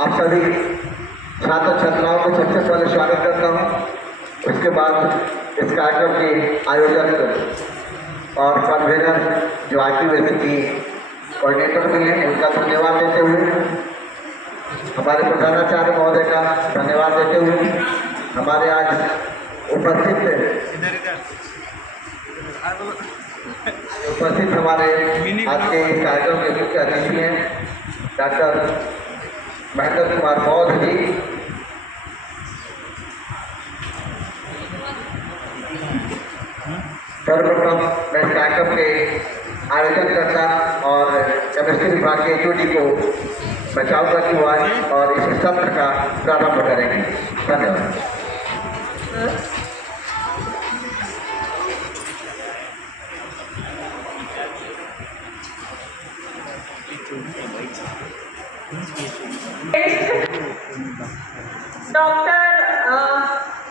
आप सभी छात्र छात्राओं को सबसे पहले स्वागत करता हूँ। उसके बाद इस कार्यक्रम के आयोजक और कन्वीनर जो आईपीवीसी की कोऑर्डिनेटर भी हैं, उनका धन्यवाद देते हुए, हमारे प्रधानाचार्य महोदय का धन्यवाद देते हुए, हमारे आज उपस्थित हमारे आज के कार्यक्रम के मुख्य अतिथि हैं डॉक्टर महेंद्र कुमार बौद्ध जी। सर्वप्रथम मैं इस कार्यक्रम के आयोजनकर्ता और केमिस्ट्री विभाग के एचओडी को बचाऊंगा कि वो आए और इस सत्र का प्रारंभ करेंगे। धन्यवाद।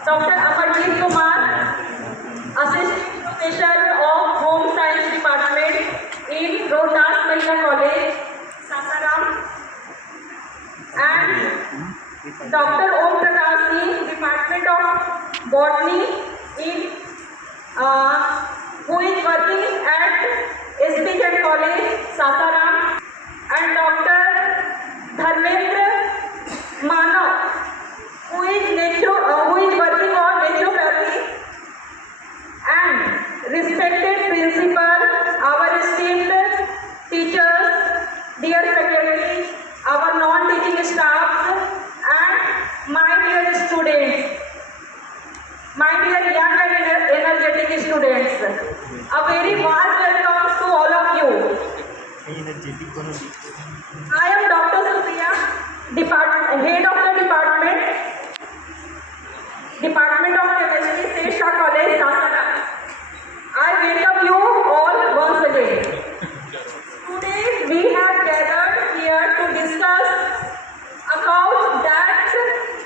Doctor Amarjeet Kumar, assistant professor of home science department in Rohtas Mahila college Sasaram, and doctor Om Prakash Singh, department of botany in who is working at SBZ College Sasaram, and Dr. Dharmendra Manav, who is working on naturopathy, and respected principal, our esteemed teachers, dear faculty, our non-teaching staff, and my dear students, my dear young and energetic students, a very warm welcome to all of you. I am Dr. Supriya, head of the Department of Chemistry, Sesha College, Sasaram. I welcome you all once again. Today we have gathered here to discuss about that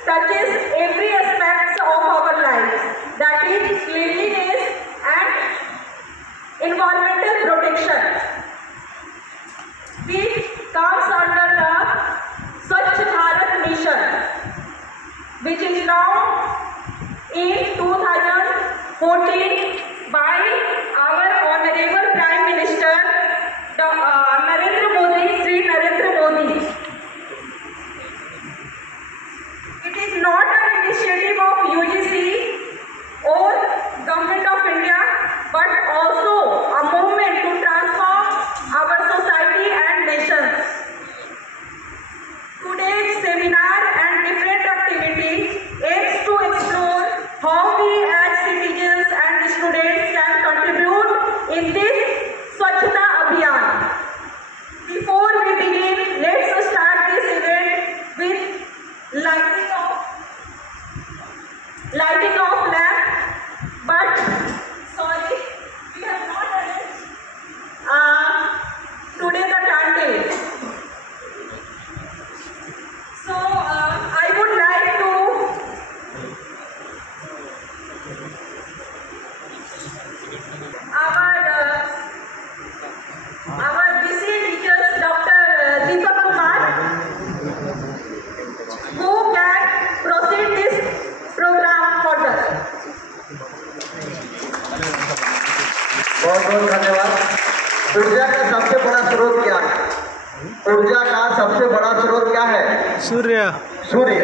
touches every aspect of our life, that is cleanliness and environmental protection, which comes under the Swachh Bharat Mission, which is now in 2014 by our Honorable Prime Minister Narendra Modi, Sri Narendra Modi. It is not an initiative of UGC or Government of India, but also a movement to transform our society and nation. Today's seminar and different activities aims to explore how we as citizens and students can contribute in this Swachhata Abhiyan. Before we begin, let's start this event with lighting of lamp. But sorry, we have not arranged today the candle. So I would like to our BC teachers, Dr. Deepak Kumar, who can proceed this program further. बहुत बहुत धन्यवाद। ऊर्जा का सबसे बड़ा स्रोत क्या है? ऊर्जा का सबसे बड़ा स्रोत क्या है? सूर्य। सूर्य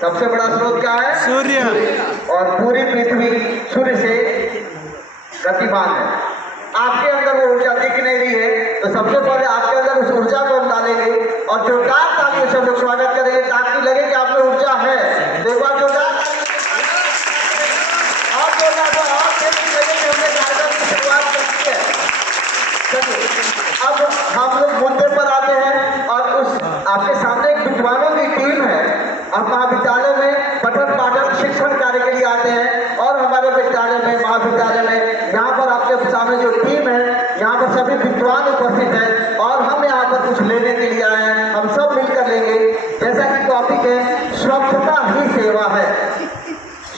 सबसे बड़ा स्रोत क्या है? सूर्य। और पूरी पृथ्वी सूर्य से गतिमान है। आपके अंदर वो ऊर्जा दिख नहीं रही है, तो सबसे पहले आपके अंदर उस ऊर्जा को हम डालेंगे और जोरदार तालियों से हम लोग स्वागत करेंगे ताकि लगे कि आप में ऊर्जा है। तो एक बार जोरदार और जोरदार लगे कि हमने कार्यक्रम की शुरुआत कर दी है। चलिए अब हम लोग मुद्दे पर आते हैं और उस आपके सामने एक विद्वानों की टीम है। हम महाविद्यालय में पठन पाठन शिक्षण कार्य के लिए आते हैं और हमारे विद्यालय में महाविद्यालय में यहाँ पर आपके सामने जो टीम है, यहाँ पर सभी विद्वान उपस्थित हैं और हम यहाँ पर कुछ लेने के लिए आए हैं। हम सब मिलकर लेंगे। जैसा कि टॉपिक है स्वच्छता ही सेवा है।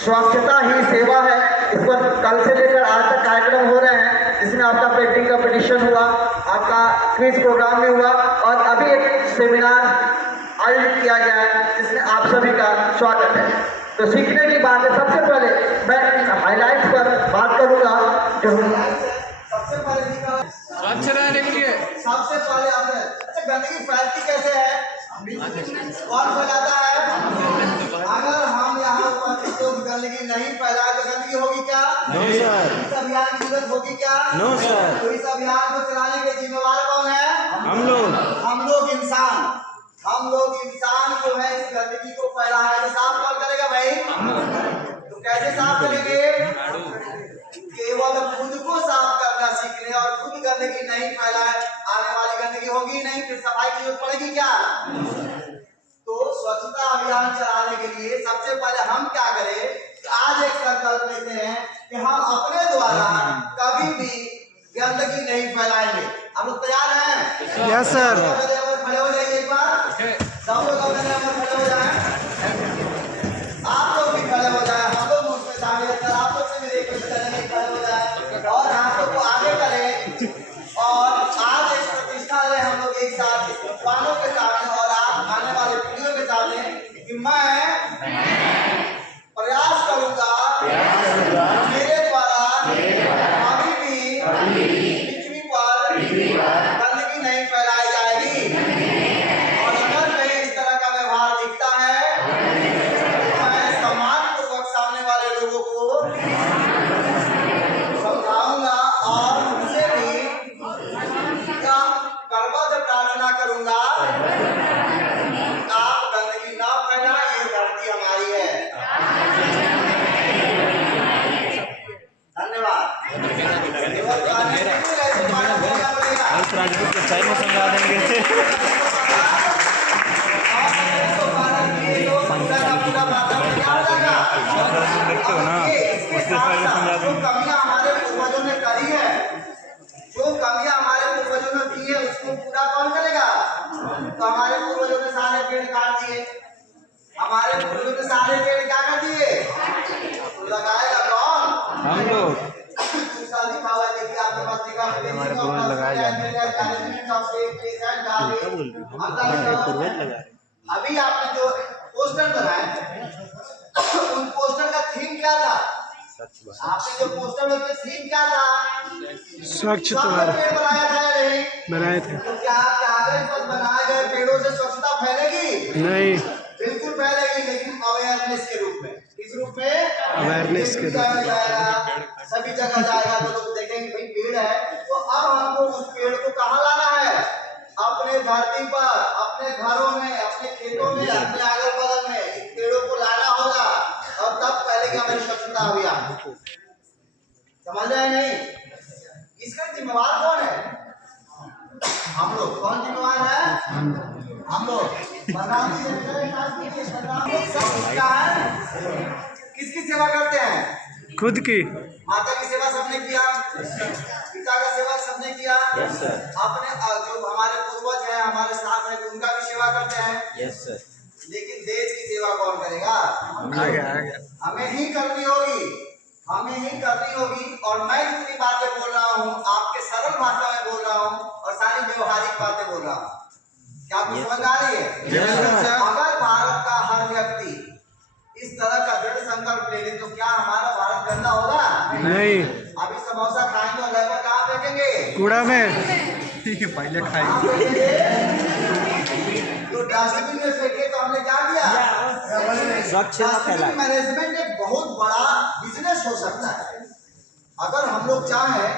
स्वच्छता ही सेवा है। इस पर कल से लेकर आज तक कार्यक्रम हो रहे हैं, जिसमें आपका पेंटिंग कंपटीशन हुआ, आपका क्विज प्रोग्राम भी हुआ और अभी एक सेमिनार आयोजित किया गया है, जिसमें आप सभी का स्वागत है। तो सीखने की बात है, सबसे पहले मैं हाईलाइट्स पर बात करूंगा। जो सबसे पहले स्वच्छ रहने के लिए सबसे पहले आपने अच्छा गंदगी फैलती कैसे है, कौन फैलाता है? अगर हम यहाँ पर तो गंदगी नहीं फैलाए तो गंदगी होगी क्या? No sir. इस अभियान की जरूरत होगी क्या? No sir. तो इस अभियान को चलाने के जिम्मेवार कौन है? हम लोग इंसान। हम लोग इंसान जो है इस गंदगी को फैला है, तो साफ कौन करेगा भाई? तो कैसे साफ करेंगे? केवल खुद को साफ करना सीख ले और खुद गंदगी नहीं फैलाए, आने वाली गंदगी होगी नहीं, फिर सफाई की जरूरत पड़ेगी क्या? तो स्वच्छता अभियान चलाने के लिए सबसे पहले हम क्या करें कि आज एक संकल्प लेते हैं कि हम अपने द्वारा कभी भी गंदगी नहीं फैलाएंगे। हम लोग तैयार हैं? Yes sir. खड़े हो जाइए एक बार, सब लोग अपने जगह पर खड़े हो जाएं। आप लोग भी खड़े हो जाएं, हम लोग उसमें शामिल हैं। आप लोग से भी रिक्वेस्ट करेंगे खड़े हो जाएं और हाथों को आगे करें और आज एक प्रतिष्ठा लें हम लोग एक साथ वालों के सामने और आप आने वाले पीढ़ियों के सामने कि मैं प्रयास करूंगा मेरे द्वारा कभी भी पृथ्वी पर गंदगी नहीं फैलाई जाएगी। और अगर कहीं इस तरह का व्यवहार दिखता है तो मैं सम्मानपूर्वक सामने वाले लोगों को समझाऊंगा और उनसे भी करबद्ध प्रार्थना करूंगा आप गंदगी ना फैलाएं, ये धरती हमारी है। धन्यवाद। राजपूत के चाय में समझा देंगे। देखते हो ना, उसके पहले समझा जो कमियां हमारे पूर्वजों ने करी है, जो कमियां हमारे पूर्वजों ने की है, उसको पूरा कौन करेगा? तो हमारे पूर्वजों ने सारे पेड़ काट दिए, हमारे पूर्वजों ने सारे पेड़ क्या कर दिए? तो लगाएगा कौन? हम लोग। आपके पास हमारे पूर्वज लगाए जाते हैं। अभी आपने जो पोस्टर बनाए उन पोस्टर का थीम क्या था? आपने जो पोस्टर में थीम क्या था? स्वच्छ पेड़ बनाया था या नहीं? बनाए थे। तो क्या कागज पर बनाए गए पेड़ों से स्वच्छता फैलेगी? नहीं। बिल्कुल फैलेगी, लेकिन अवेयरनेस के रूप में। किस रूप में? अवेयरनेस के रूप में जाएगा, सभी जगह जाएगा तो लोग देखेंगे भाई पेड़ है। तो अब हमको उस पेड़ को कहाँ लाना है? अपने धरती पर, अपने घरों में, अपने खेतों में, अपने अगल बगल में इन पेड़ों को लाना होगा और तब फैलेगा हमारी स्वच्छता अभियान। समझ रहे हैं नहीं? इसका जिम्मेवार कौन है? हम लोग। कौन जिम्मेवार है? हम लोग। किसकी सेवा करते हैं? खुद की। माता की सेवा सबने किया, पिता का सेवा सबने किया, अपने जो हमारे पूर्वज हैं, हमारे साथ हैं, उनका भी सेवा करते हैं। लेकिन देश की सेवा कौन करेगा? हमें ही करनी होगी, हमें ही करनी होगी। और मैं जितनी बातें बोल रहा हूँ आपके सरल भाषा में बोल रहा हूँ और सारी व्यवहारिक बातें बोल रहा हूँ। क्या आपको समझ आ रही है? अगर भारत का हर व्यक्ति इस तरह का दृढ़ संकल्प ले ले तो क्या हमारा भारत गंदा होगा? नहीं। अभी समोसा खाएंगे और रैपर कहाँ फेंकेंगे? कूड़ा में। पहले खाएंगे तो डस्टबिन में फेंके तो हमने क्या किया? स्वच्छ मैनेजमेंट एक बहुत बड़ा बिजनेस हो सकता है। अगर हम लोग चाहें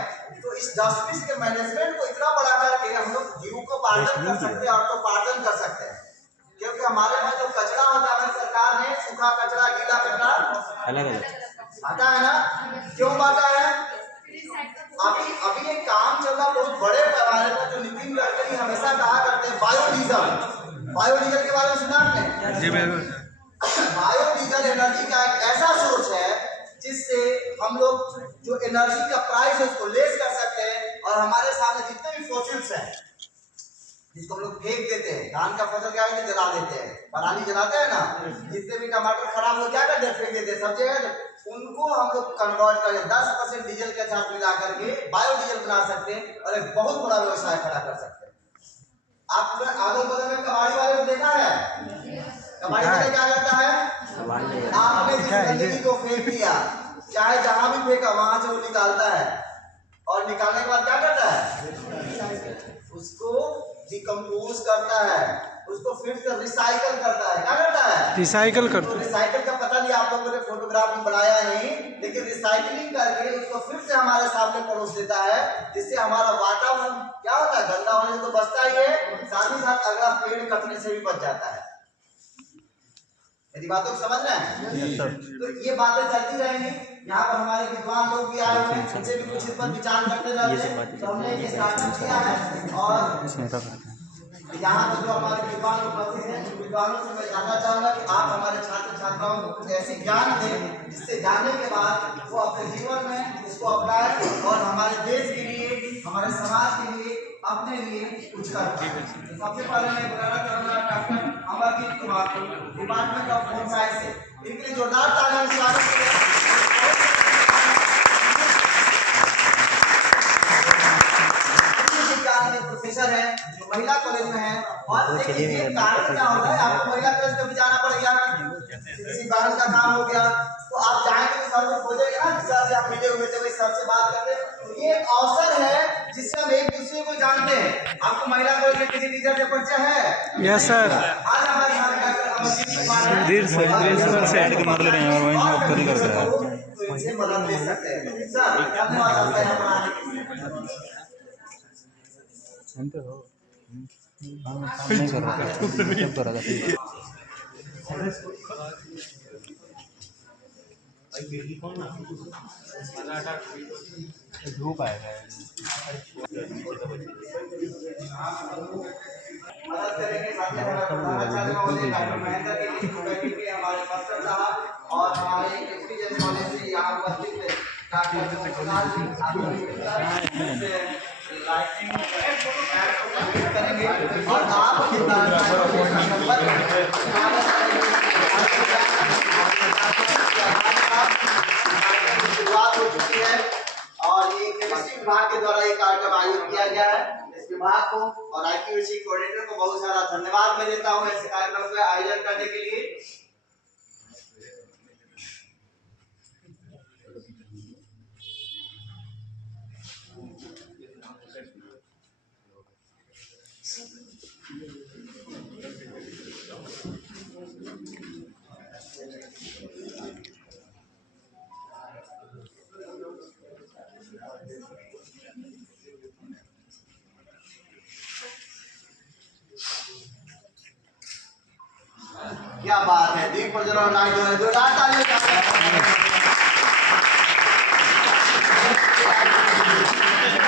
तो इस डस्टबिन के मैनेजमेंट को इतना बड़ा करके हम लोग जीविकोपार्जन कर सकते हैं, अर्थोपार्जन कर सकते हैं। क्योंकि हमारे पास जो कचरा होता है, सरकार ने सूखा कचरा, गीला कचरा अलग आता है ना? क्यों बांटा है? अभी एक काम चल रहा बहुत बड़े पैमाने पर, जो नितिन गडकरी हमेशा कहा करते हैं बायोडीजल। बायोडीजल के बारे में सुना आपने? जी बिल्कुल। बायोडीजल एनर्जी का एक ऐसा सोर्स है जिससे हम लोग जो एनर्जी का प्राइस है उसको लेस कर सकते हैं और हमारे सामने जितने भी फॉसिल्स हैं जिसको हम लोग फेंक देते हैं, धान का फसल क्या करते जला देते हैं, पराली जलाते हैं ना, जितने भी टमाटर खराब हो क्या करते हैं फेंक देते हैं सब जगह, उनको हम लोग कन्वर्ट करके 10% डीजल के साथ मिला करके बायोडीजल बना सकते हैं और एक बहुत बड़ा व्यवसाय खड़ा कर सकते हैं। आपने अगल बगल में कबाड़ी वाले को देखा है? कबाड़ी वाले क्या करता है, आपने जिस गंदगी को फेंक दिया, चाहे जहां भी फेंका वहां से वो निकालता है, और निकालने के बाद क्या करता है, उसको डिकम्पोज करता है, उसको फिर से रिसाइकल करता है। क्या करता है, रिसाइकल करते हैं। रिसाइकल का पता नहीं आप लोगों ने फोटोग्राफ में बनाया नहीं, लेकिन रिसाइकलिंग करके उसको फिर से हमारे सामने परोस देता है, जिससे हमारा वातावरण क्या होता है, गंदा होने से तो बचता ही है, साथ ही साथ अगला पेड़ कटने से भी बच जाता है। यदि बातों को समझ रहे हैं, तो ये बातें चलती रहेंगी। यहाँ पर हमारे विद्वान लोग भी आए हुए हैं, उनसे भी कुछ इस पर विचार करते रहते हैं। तो हमने ये स्टार्टअप किया है, और यहाँ पर जो हमारे विद्वान उपस्थित हैं, विद्वानों से मैं जानना चाहूंगा कि आप हमारे छात्र छात्राओं को कुछ ऐसी ज्ञान दें, जिससे जानने के बाद वो अपने जीवन में इसको अपनाए और हमारे देश के लिए, हमारे समाज के लिए, अपने लिए कुछ कर पाए। सबसे पहले मैं बुलाना चाहूंगा डॉक्टर अमरजीत कुमार को, डिपार्टमेंट ऑफ होम साइंस से। इनके लिए जोरदार तालियां से स्वागत करें। प्रोफेसर है जो महिला कॉलेज में है, और देखिए कारण क्या होता है, आपको महिला कॉलेज कभी जाना पड़ेगा, किसी कारण का काम हो गया तो आप जाएंगे तो सर को खोजेंगे ना, सर से आप मिले हुए थे, भाई सर से बात करते। तो ये एक अवसर है जिससे हम एक दूसरे को जानते हैं। आपको महिला कॉलेज में किसी टीचर से परिचय है? Yes sir. आज हमारे साथ डॉक्टर अमरजीत कुमार है। सुधीर सर से ऐड के मतलब है, और वहीं नौकरी नहीं करता है। तो इनसे मदद ले सकते हैं। सर धन्यवाद आपका यहाँ पर आने के लिए। नहीं कर रहा था धूप आएगा। मदद करेंगे हमारे मास्टर साहब और हमारे एसपीएस कॉलेज से यहाँ उपस्थित थे डॉक्टर लाइटिंग करेंगे, और आप शुरुआत हो चुकी है, और ये केमिस्ट्री विभाग के द्वारा ये कार्यक्रम आयोजित किया गया है। इस विभाग को और आईक्यूएसी कोऑर्डिनेटर को बहुत सारा धन्यवाद मैं देता हूँ ऐसे कार्यक्रम का आयोजन करने के लिए। क्या बात है, दीप प्रज्वलन नाइट जो है, जोरदार तालियां।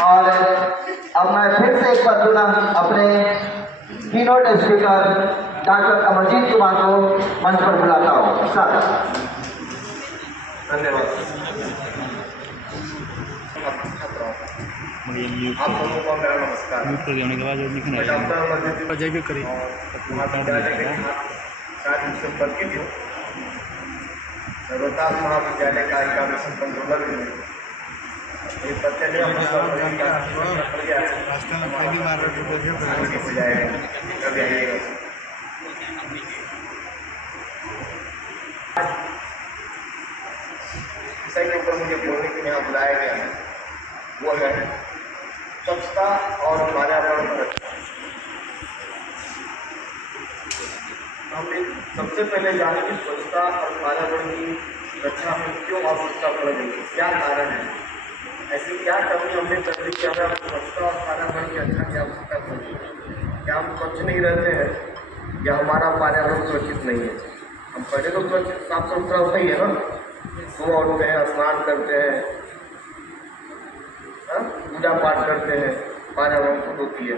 और अब मैं फिर से एक बार अपने keynote speaker doctor Amarjeet Kumar को मंच पर बुलाता हूँ। सर धन्यवाद। आप लोगों को मेरा नमस्कार। रोहतास महाविद्यालय का एकादश कंट्रोलर विषय के ऊपर मुझे बोलने के लिए यहाँ बुलाया गया है, वो है स्वच्छता और पर्यावरण पर। हमने सबसे पहले जाने की स्वच्छता और पर्यावरण की रक्षा में क्यों आवश्यकता पड़ रही है, क्या कारण है, ऐसी क्या कमी हमने कर दी कि हमें स्वच्छता और पर्यावरण की रक्षा की आवश्यकता पड़ रही है। क्या हम स्वच्छ नहीं रहते हैं या हमारा पर्यावरण सुरक्षित नहीं है? हम पहले तो स्वच्छ साफ सुथरा होता ही है ना, सुबह उठते हैं, स्नान करते हैं, पूजा पाठ करते हैं, पर्यावरण शुद्ध होती है।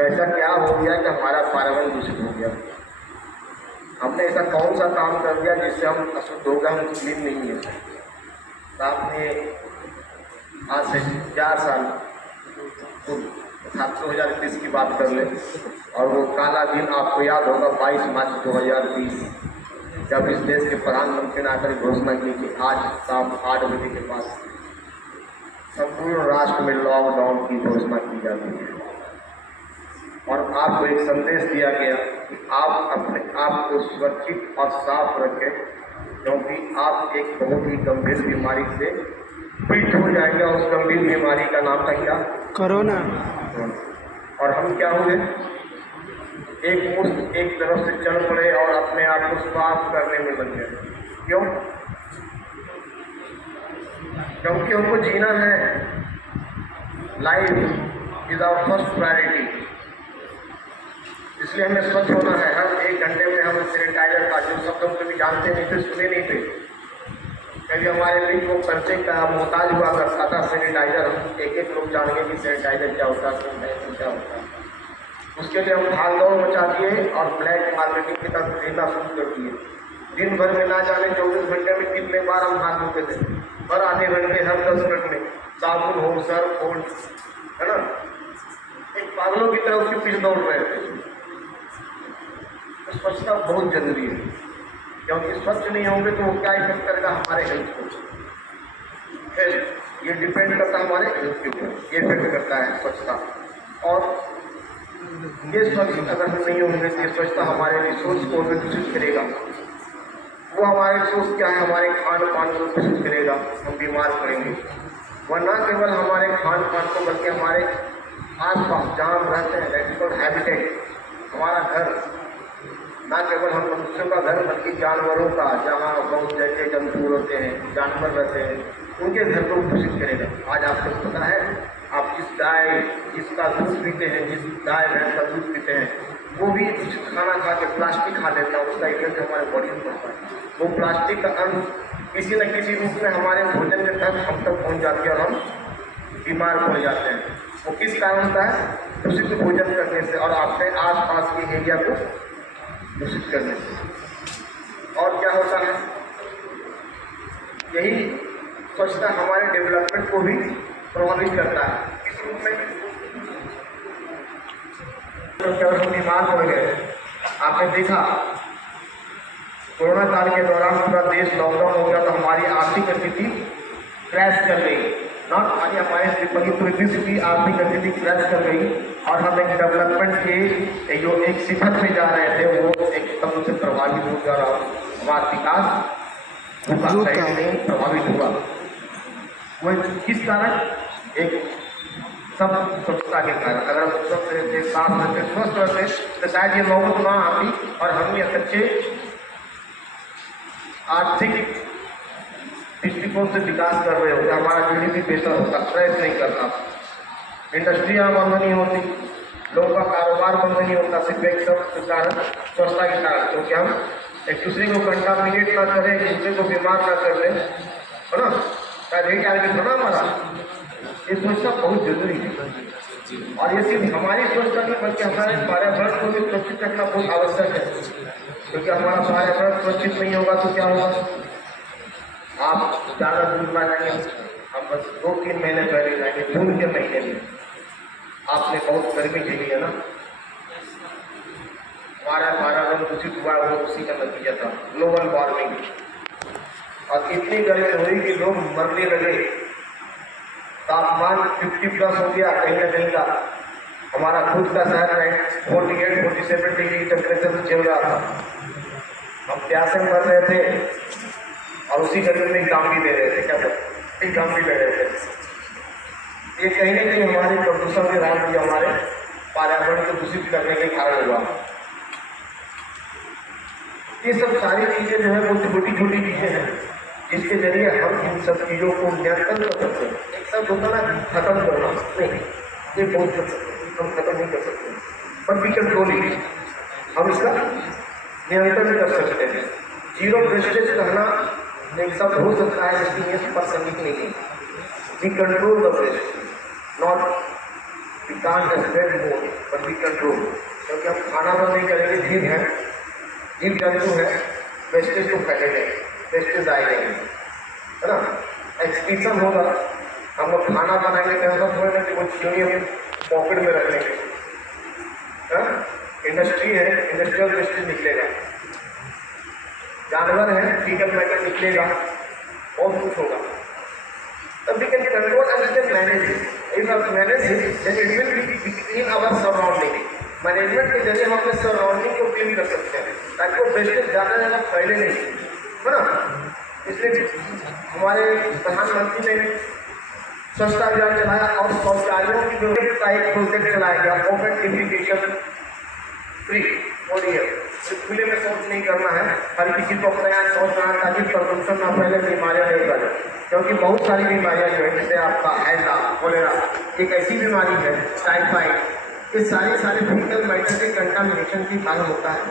ऐसा क्या हो गया कि हमारा पर्यावरण दूषित हो गया? हमने ऐसा कौन सा काम कर दिया जिससे हम अशुद्ध हो गए, हम क्लीन नहीं है? आपने आज से 4 साल 2021 की बात कर ले, और वो काला दिन आपको याद होगा 22 मार्च 2020, जब इस देश के प्रधानमंत्री ने आकर घोषणा की कि आज शाम 8 बजे के बाद संपूर्ण राष्ट्र में लॉकडाउन की घोषणा की जाती है। और आपको एक संदेश दिया गया कि आप अपने आप को सुरक्षित और साफ रखें, क्योंकि आप एक बहुत ही गंभीर बीमारी से पीड़ित हो जाएंगे। और उस गंभीर बीमारी का नाम था क्या? कोरोना। और हम क्या हुए? एक मुश्त एक तरफ से चल पड़े और अपने आप को साफ करने में लग गए। क्यों? क्योंकि हमको जीना है। Life is our first priority, इसलिए हमें स्वच्छ होना है। हर 1 घंटे में हम सैनिटाइजर का, जो शब्द हम कभी जानते नहीं थे, सुने नहीं थे, कभी हमारे लिए वो परिचय का मोहताज हुआ करता था सैनिटाइजर। हम एक लोग जान गए कि सैनिटाइजर क्या होता है, सैनिटाइजर क्या होता है। उसके लिए हम भाग दौड़ मचा दिए और ब्लैक मार्केटिंग की तरफ देना शुरू कर दिए। दिन भर में ना जाने 24 घंटे में कितने बार हम हाथ धोते थे, हर आधे घंटे, हर 10 मिनट में साबुन हो, सर्फ हो, है ना। एक पागलों की तरह उसके पीछे दौड़ रहे थे। तो स्वच्छता बहुत जरूरी है, क्योंकि स्वच्छ नहीं होंगे तो वो क्या इफेक्ट करेगा हमारे हेल्थ को। हेल्थ ये डिपेंड करता है हमारे हेल्थ के ऊपर, ये इफेक्ट करता है स्वच्छता। और ये स्वच्छ अगर हम नहीं होंगे तो ये स्वच्छता हमारे रिसोर्स को दूषित करेगा। वो हमारे रिसोर्स क्या है? हमारे खान पान को दूषित करेगा, हम बीमार पड़ेंगे। वह न केवल हमारे खान पान को बल्कि हमारे आसपास जहाँ हम रहते हैं, दैट इज कॉल्ड हैबिटेट, हमारा घर, न केवल हम मनुष्यों का घर बल्कि जानवरों का, जहाँ बहुत जैसे जंतु होते हैं, जानवर रहते हैं, उनके घर को दूषित करेगा। आज आपको पता है, आप जिसका दूध पीते हैं, जिस गाय भैंस का दूध पीते हैं, वो भी दूषित खाना खा के प्लास्टिक खा लेता है, उसका इफेक्ट हमारे बॉडी में पड़ता है। वो प्लास्टिक का अंश किसी न किसी रूप में हमारे भोजन के तक हम तक पहुँच जाती है और हम बीमार पड़ जाते हैं। वो किस कारण होता है? दूषित भोजन करने से और अपने आसपास के एरिया को दूषित करने से। और क्या होता है? यही स्वच्छता हमारे डेवलपमेंट को भी प्रभावित करता है। इस रूप में तो बीमार पड़ गए। आपने देखा कोरोना काल के दौरान पूरा देश लॉकडाउन हो गया तो हमारी आर्थिक स्थिति क्रैश कर गई। नॉट खाली हमारे पूरे विश्व की आर्थिक स्थिति क्रैश कर गई और हम एक डेवलपमेंट के जो एक शिखर पे जा रहे थे वो एकदम से प्रभावित हो जा रहा। हमारा विकास प्रभावित हुआ। वो किस कारण? एक सब स्वच्छता के कारण। अगर हम स्वच्छ रहते, साफ रहते, स्वस्थ रहते तो शायद ये नौबत ना आती और हम ये अच्छे आर्थिक दृष्टिकोण से विकास कर रहे होते, हमारा जीडीपी बेहतर होता, स्ट्रेस नहीं करता, इंडस्ट्रियाँ बंद नहीं होती, लोगों का कारोबार बंद नहीं होता, सिर्फ एक सब कारण स्वच्छता के कारण। क्योंकि हम एक दूसरे को कंटामिनेट ना करें, एक दूसरे को बीमार ना कर लें, है ना। यही टारगेट था ना हमारा। ये स्वच्छता बहुत जरूरी है और ये सिर्फ हमारी स्वच्छता नहीं बल्कि हमारे पर्यावरण को भी सुरक्षित रखना बहुत आवश्यक है। क्योंकि हमारा पर्यावरण सुरक्षित नहीं होगा तो क्या होगा? आप ज़्यादा दूर ना जाएंगे, हम बस 2-3 महीने पहले जाएंगे, जून के महीने में आपने बहुत गर्मी झेली है ना। हमारा पर्यावरण दूषित हुआ, वो उसी का नतीजा था, ग्लोबल वार्मिंग। और इतनी गर्मी हुई कि लोग मरने लगे, तापमान 50+ हो गया कहीं ना कहीं का। हमारा खुद का शहर 48-47 डिग्री टेम्परेचर से चल रहा था। हम प्यासे मर रहे थे और उसी गर्मी में एग्जाम भी दे रहे थे। क्या एग्जाम भी दे रहे थे। ये कहीं ना कहीं हमारे प्रदूषण के राज भी हमारे पर्यावरण को दूषित करने के कारण हुआ। ये सब सारी चीज़ें जो है वो छोटी छोटी चीज़ें हैं जिसके जरिए हम इन सब चीज़ों को नियंत्रण कर सकते हैं। एक शब्द होता ना खत्म करना, नहीं, ये बहुत कर सकते हैं, हम खत्म नहीं कर सकते, बट वी कंट्रोल इट, हम इसका नियंत्रण कर सकते हैं। जीरो वेस्टेज कहना एक शब्द हो सकता है जिसकी ये प्रासंगिक नहीं है। We control the waste, not we can't spread more, but we control. क्योंकि हम खाना बंद नहीं करेंगे, जीव है, जीव जंतु है, वेस्टेज को फैलेंगे, वेस्टेज आएंगे, है ना। एक्सपीशन होगा, हम लोग खाना बनाएंगे तो ऐसा थोड़ा ना कि वो चीनी हम पॉकेट में रख लेंगे। इंडस्ट्री है, इंडस्ट्रियल वेस्टेज निकलेगा, जानवर है, फीकल मैटर निकलेगा और कुछ होगा। तब we can control and we can manage it. If we manage it then it will be between our surrounding. Management के जरिए हम अपने सराउंडिंग को क्लीन कर सकते हैं ताकि वो वेस्टेज ज़्यादा फैले नहीं, है ना। इसलिए हमारे प्रधानमंत्री ने स्वच्छता अभियान चलाया और शौचालयों की जो का एक प्रोजेक्ट चलाया गया, ओपन डिफिकेशन फ्री। और ये खुले में शौच नहीं करना है, हर किसी को अपना यहाँ शौच करना ताकि प्रदूषण ना फैले, बीमारियाँ नहीं फैले। क्योंकि बहुत सारी बीमारियाँ जो है, जैसे आपका हैजा, कोलेरा, एक ऐसी बीमारी है टाइफाइड, ये सारे फिजिकल मैटर के कंटामिनेशन के कारण होता है।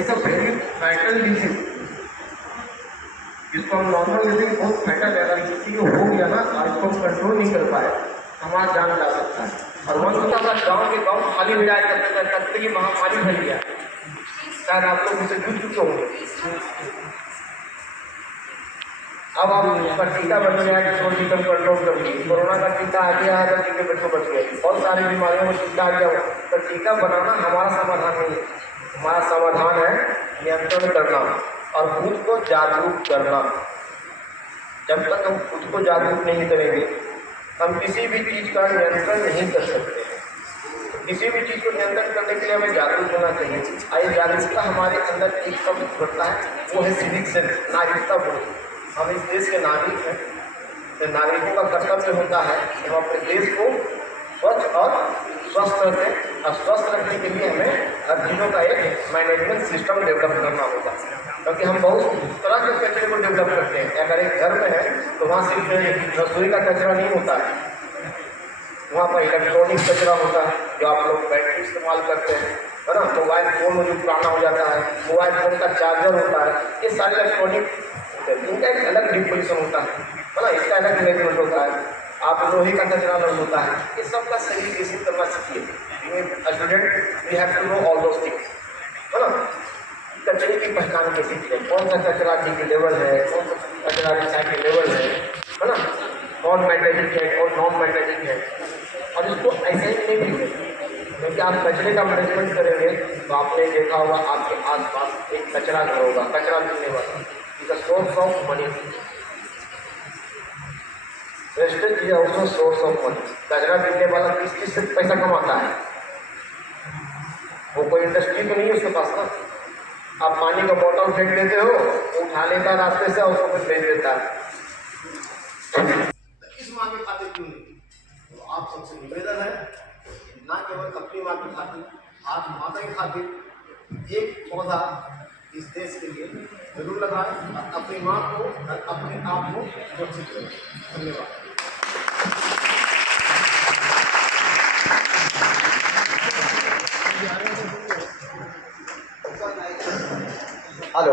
ऐसा वेरी वाइटल डिजीज जिसको हम नॉर्मल जैसे कि बहुत फैटल है, अगर किसी को हो गया ना और इसको हम कंट्रोल नहीं कर पाए हमारा जान जा सकता है। और वन गाँव के गाँव खाली हो जाए तब तक ये महामारी फैल गया। शायद आप लोग उसे जूझ चुके होंगे। अब आप उसका टीका बन गया है जिसको टीका कंट्रोल कर लीजिए। कोरोना का टीका आ गया है तो टीके बच्चों बच गए, बहुत सारी बीमारियों में टीका आ गया हो, तो टीका बनाना हमारा समाधान नहीं है। हमारा समाधान है नियंत्रण करना और खुद को जागरूक करना। जब तक हम खुद को जागरूक नहीं करेंगे हम किसी भी चीज़ का नियंत्रण नहीं कर सकते हैं। किसी भी चीज़ को नियंत्रण करने के लिए हमें जागरूक होना चाहिए। आइए जागरूकता हमारे अंदर एक शब्द बढ़ता है, वो है सिविक सेंस, नागरिकता बोध। हम इस देश के नागरिक हैं, तो नागरिकों का कर्तव्य होता है कि हम अपने देश को स्वच्छ और स्वस्थ रखें। और स्वस्थ रखने के लिए हमें हर चीज़ों का एक मैनेजमेंट सिस्टम डेवलप करना होगा। क्योंकि हम बहुत तरह के कचरे को डेवलप करते हैं। अगर एक घर में है तो वहाँ सिर्फ रसोई का कचरा नहीं होता है, वहाँ पर इलेक्ट्रॉनिक कचरा होता है जो आप लोग बैटरी इस्तेमाल करते हैं, है ना। मोबाइल फ़ोन जो पुराना हो जाता है, मोबाइल फ़ोन का चार्जर होता है, ये सारे इलेक्ट्रॉनिक इनका एक अलग डिपोजिशन होता है ना, इसका अलग मैनेजमेंट होता है। आप लोहे का कचरा अलग होता है, इस सब का सही रिसीव करना सीखिए। Student we have to know all those things, है ना। कचरे की पहचान कैसे की जाए, कौन सा कचरा डिग्रेडेबल है, कौन सा कचरा रिसाइक्लेबल है ना, नॉन मैग्नेटिक है और नॉन मैग्नेटिक है। और इसको ऐसे ही नहीं मिलेगा, क्योंकि आप कचरे का मैनेजमेंट करेंगे तो आपने देखा होगा आपके आसपास एक कचरा घर होगा, कचरा मिलने वाला, is a source of money. Wastage is also source of money. कचरा मिलने वाला किस चीज़ से पैसा कमाता है? वो कोई इंडस्ट्री तो नहीं है उसके पास ना। आप पानी का बोतल फेंक देते हो, उठा लेता रास्ते से और उसको कुछ बेच देता है। इस माँ के खाते क्यों नहीं? तो आप सबसे निवेदन है, ना केवल अपनी माँ की खातिर, आप माता की खातिर एक पौधा इस देश के लिए जरूर लगाएं और अपनी माँ को और अपने आप को सुरक्षित रखें। धन्यवाद। हेलो,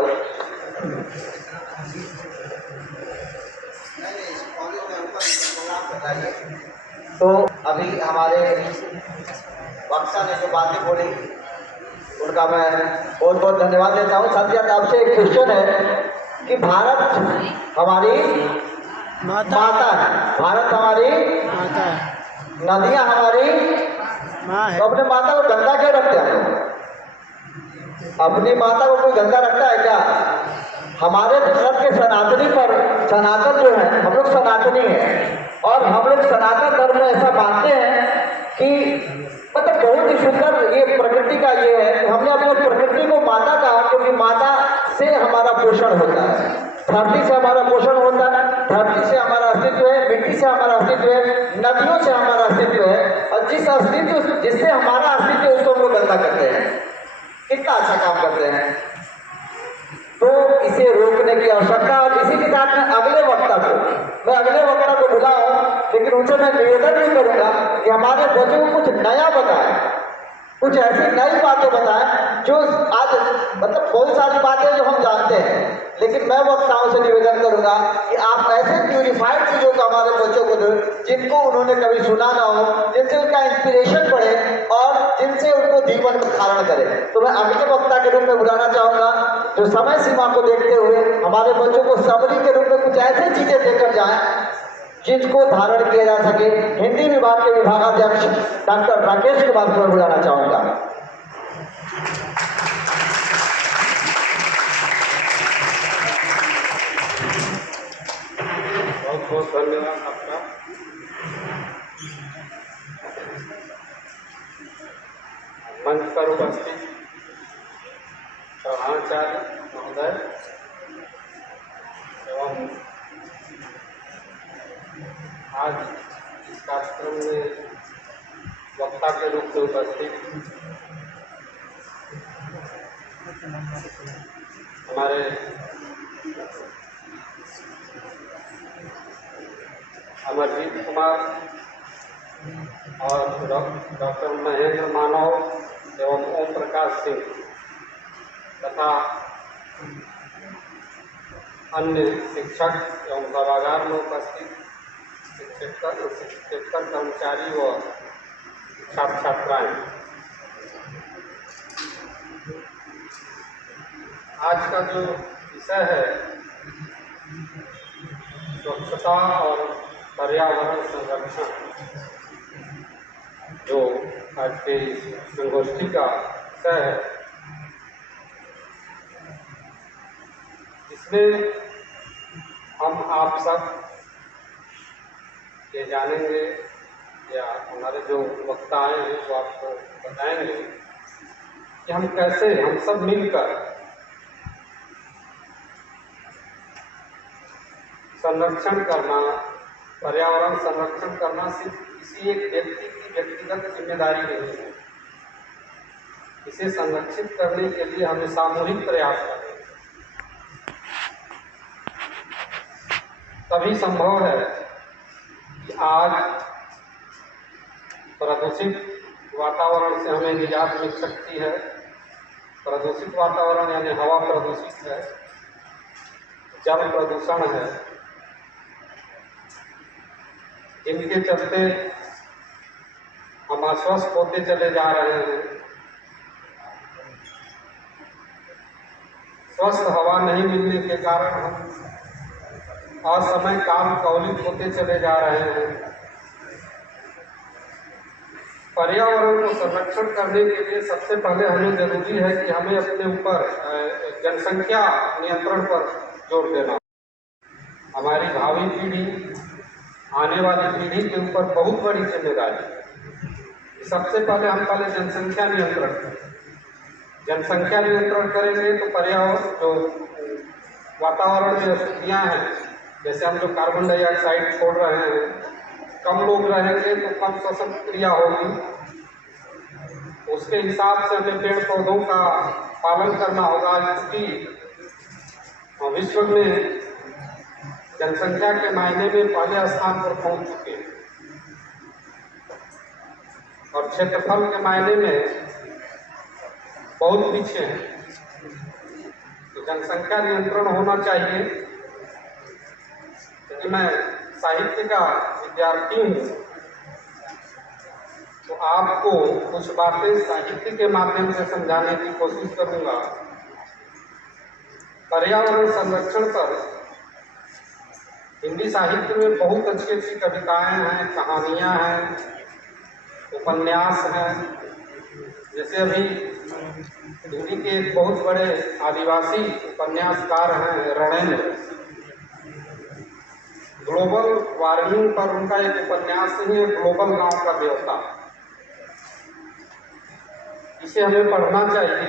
तो अभी हमारे वक्ता ने जो बातें बोली उनका मैं बहुत बहुत धन्यवाद देता हूँ। साथ ही साथ आपसे एक क्वेश्चन है कि भारत हमारी माता है, भारत हमारी माता है, नदियाँ हमारी माँ है। तो अपने माता को गंदा क्यों रखते हैं? अपनी माता को कोई गंदा रखता है क्या? हमारे धर्म के सनातनी पर, सनातन जो है, हम लोग सनातनी हैं और हम लोग सनातन धर्म में ऐसा मानते हैं कि मतलब बहुत ही सुंदर ये प्रकृति का ये है कि हमने अपने प्रकृति को माता कहा क्योंकि माता से हमारा पोषण होता है, धरती से हमारा पोषण होता है, धरती से हमारा अस्तित्व है, मिट्टी से हमारा अस्तित्व है, नदियों से हमारा अस्तित्व है। और जिस अस्तित्व जिससे हमारा अस्तित्व है उसको हम लोग गंदा करते हैं। कितना अच्छा काम करते हैं। तो इसे रोकने की आवश्यकता। और इसी के साथ मैं अगले वक्ता को बुलाऊं, लेकिन उनसे मैं निवेदन भी करूंगा कि हमारे बच्चों को कुछ नया बताएं, कुछ ऐसी नई बातें बताएं जो आज मतलब बहुत सारी बातें जो हम जानते हैं, लेकिन मैं वक्ताओं से निवेदन करूंगा कि आप ऐसे प्यूरिफाइड चीज़ों को हमारे बच्चों को दो जिनको उन्होंने कभी सुना ना हो, जिनसे उनका इंस्पिरेशन बढ़े और जिनसे उनको जीवन में धारण करे। तो मैं अगले वक्ता के रूप में बुलाना चाहूँगा जो समय सीमा को देखते हुए हमारे बच्चों को समरी के रूप में कुछ ऐसी चीज़ें देकर जाएँ जिनको धारण किया जा सके। हिंदी विभाग के विभागाध्यक्ष डॉक्टर राकेश कुमार को बुलाना चाहूँगा। बहुत बहुत धन्यवाद आपका। मंच मंच पर उपस्थित प्रधानाचार्य महोदय एवं आज इस कार्यक्रम में वक्ता के रूप में उपस्थित हमारे अमरजीत कुमार और डॉक्टर महेंद्र मानव एवं ओम प्रकाश सिंह तथा अन्य शिक्षक एवं सभागार में उपस्थित शिक्षक कर्मचारी व छात्र छात्राएं, आज का जो विषय है स्वच्छता और पर्यावरण संरक्षण, जो आज के संगोष्ठी का विषय है, इसमें हम आप सब ये जानेंगे या हमारे जो वक्ता आए हैं वो आपको बताएंगे कि हम कैसे हम सब मिलकर संरक्षण करना, पर्यावरण संरक्षण करना सिर्फ किसी एक व्यक्ति की व्यक्तिगत जिम्मेदारी नहीं है। इसे संरक्षित करने के लिए हमें सामूहिक प्रयास करना तभी संभव है कि आज प्रदूषित वातावरण से हमें निजात मिल सकती है। प्रदूषित वातावरण यानी हवा प्रदूषित है, जल प्रदूषण है, इनके चलते हम अस्वस्थ होते चले जा रहे हैं। स्वस्थ हवा नहीं मिलने के कारण हम असमय काम कौलिक होते चले जा रहे हैं। पर्यावरण को संरक्षण करने के लिए सबसे पहले हमें जरूरी है कि हमें अपने ऊपर जनसंख्या नियंत्रण पर जोर देना। हमारी भावी पीढ़ी, आने वाली पीढ़ी के ऊपर बहुत बड़ी जिम्मेदारी है। सबसे पहले हम जनसंख्या नियंत्रण करें। जनसंख्या नियंत्रण करेंगे तो पर्यावरण जो वातावरण में अशुद्धियाँ हैं, जैसे हम जो कार्बन डाइऑक्साइड छोड़ रहे हैं, कम लोग रहेंगे तो कम श्वसन क्रिया होगी। उसके हिसाब से हमें पेड़ पौधों का पालन करना होगा, क्योंकि विश्व में जनसंख्या के मायने में पहले स्थान पर पहुंच चुके हैं और क्षेत्रफल के मायने में बहुत पीछे हैं। तो जनसंख्या नियंत्रण होना चाहिए। क्योंकि मैं साहित्य का विद्यार्थी हूँ तो आपको कुछ बातें साहित्य के माध्यम से समझाने की कोशिश करूँगा। पर्यावरण संरक्षण पर हिंदी साहित्य में बहुत अच्छी अच्छी कविताएं हैं, कहानियां हैं, उपन्यास हैं। जैसे अभी हिंदी के एक बहुत बड़े आदिवासी उपन्यासकार हैं रणेंद्र, ग्लोबल वार्मिंग पर उनका एक उपन्यास ही है ग्लोबल गांव का देवता। इसे हमें पढ़ना चाहिए।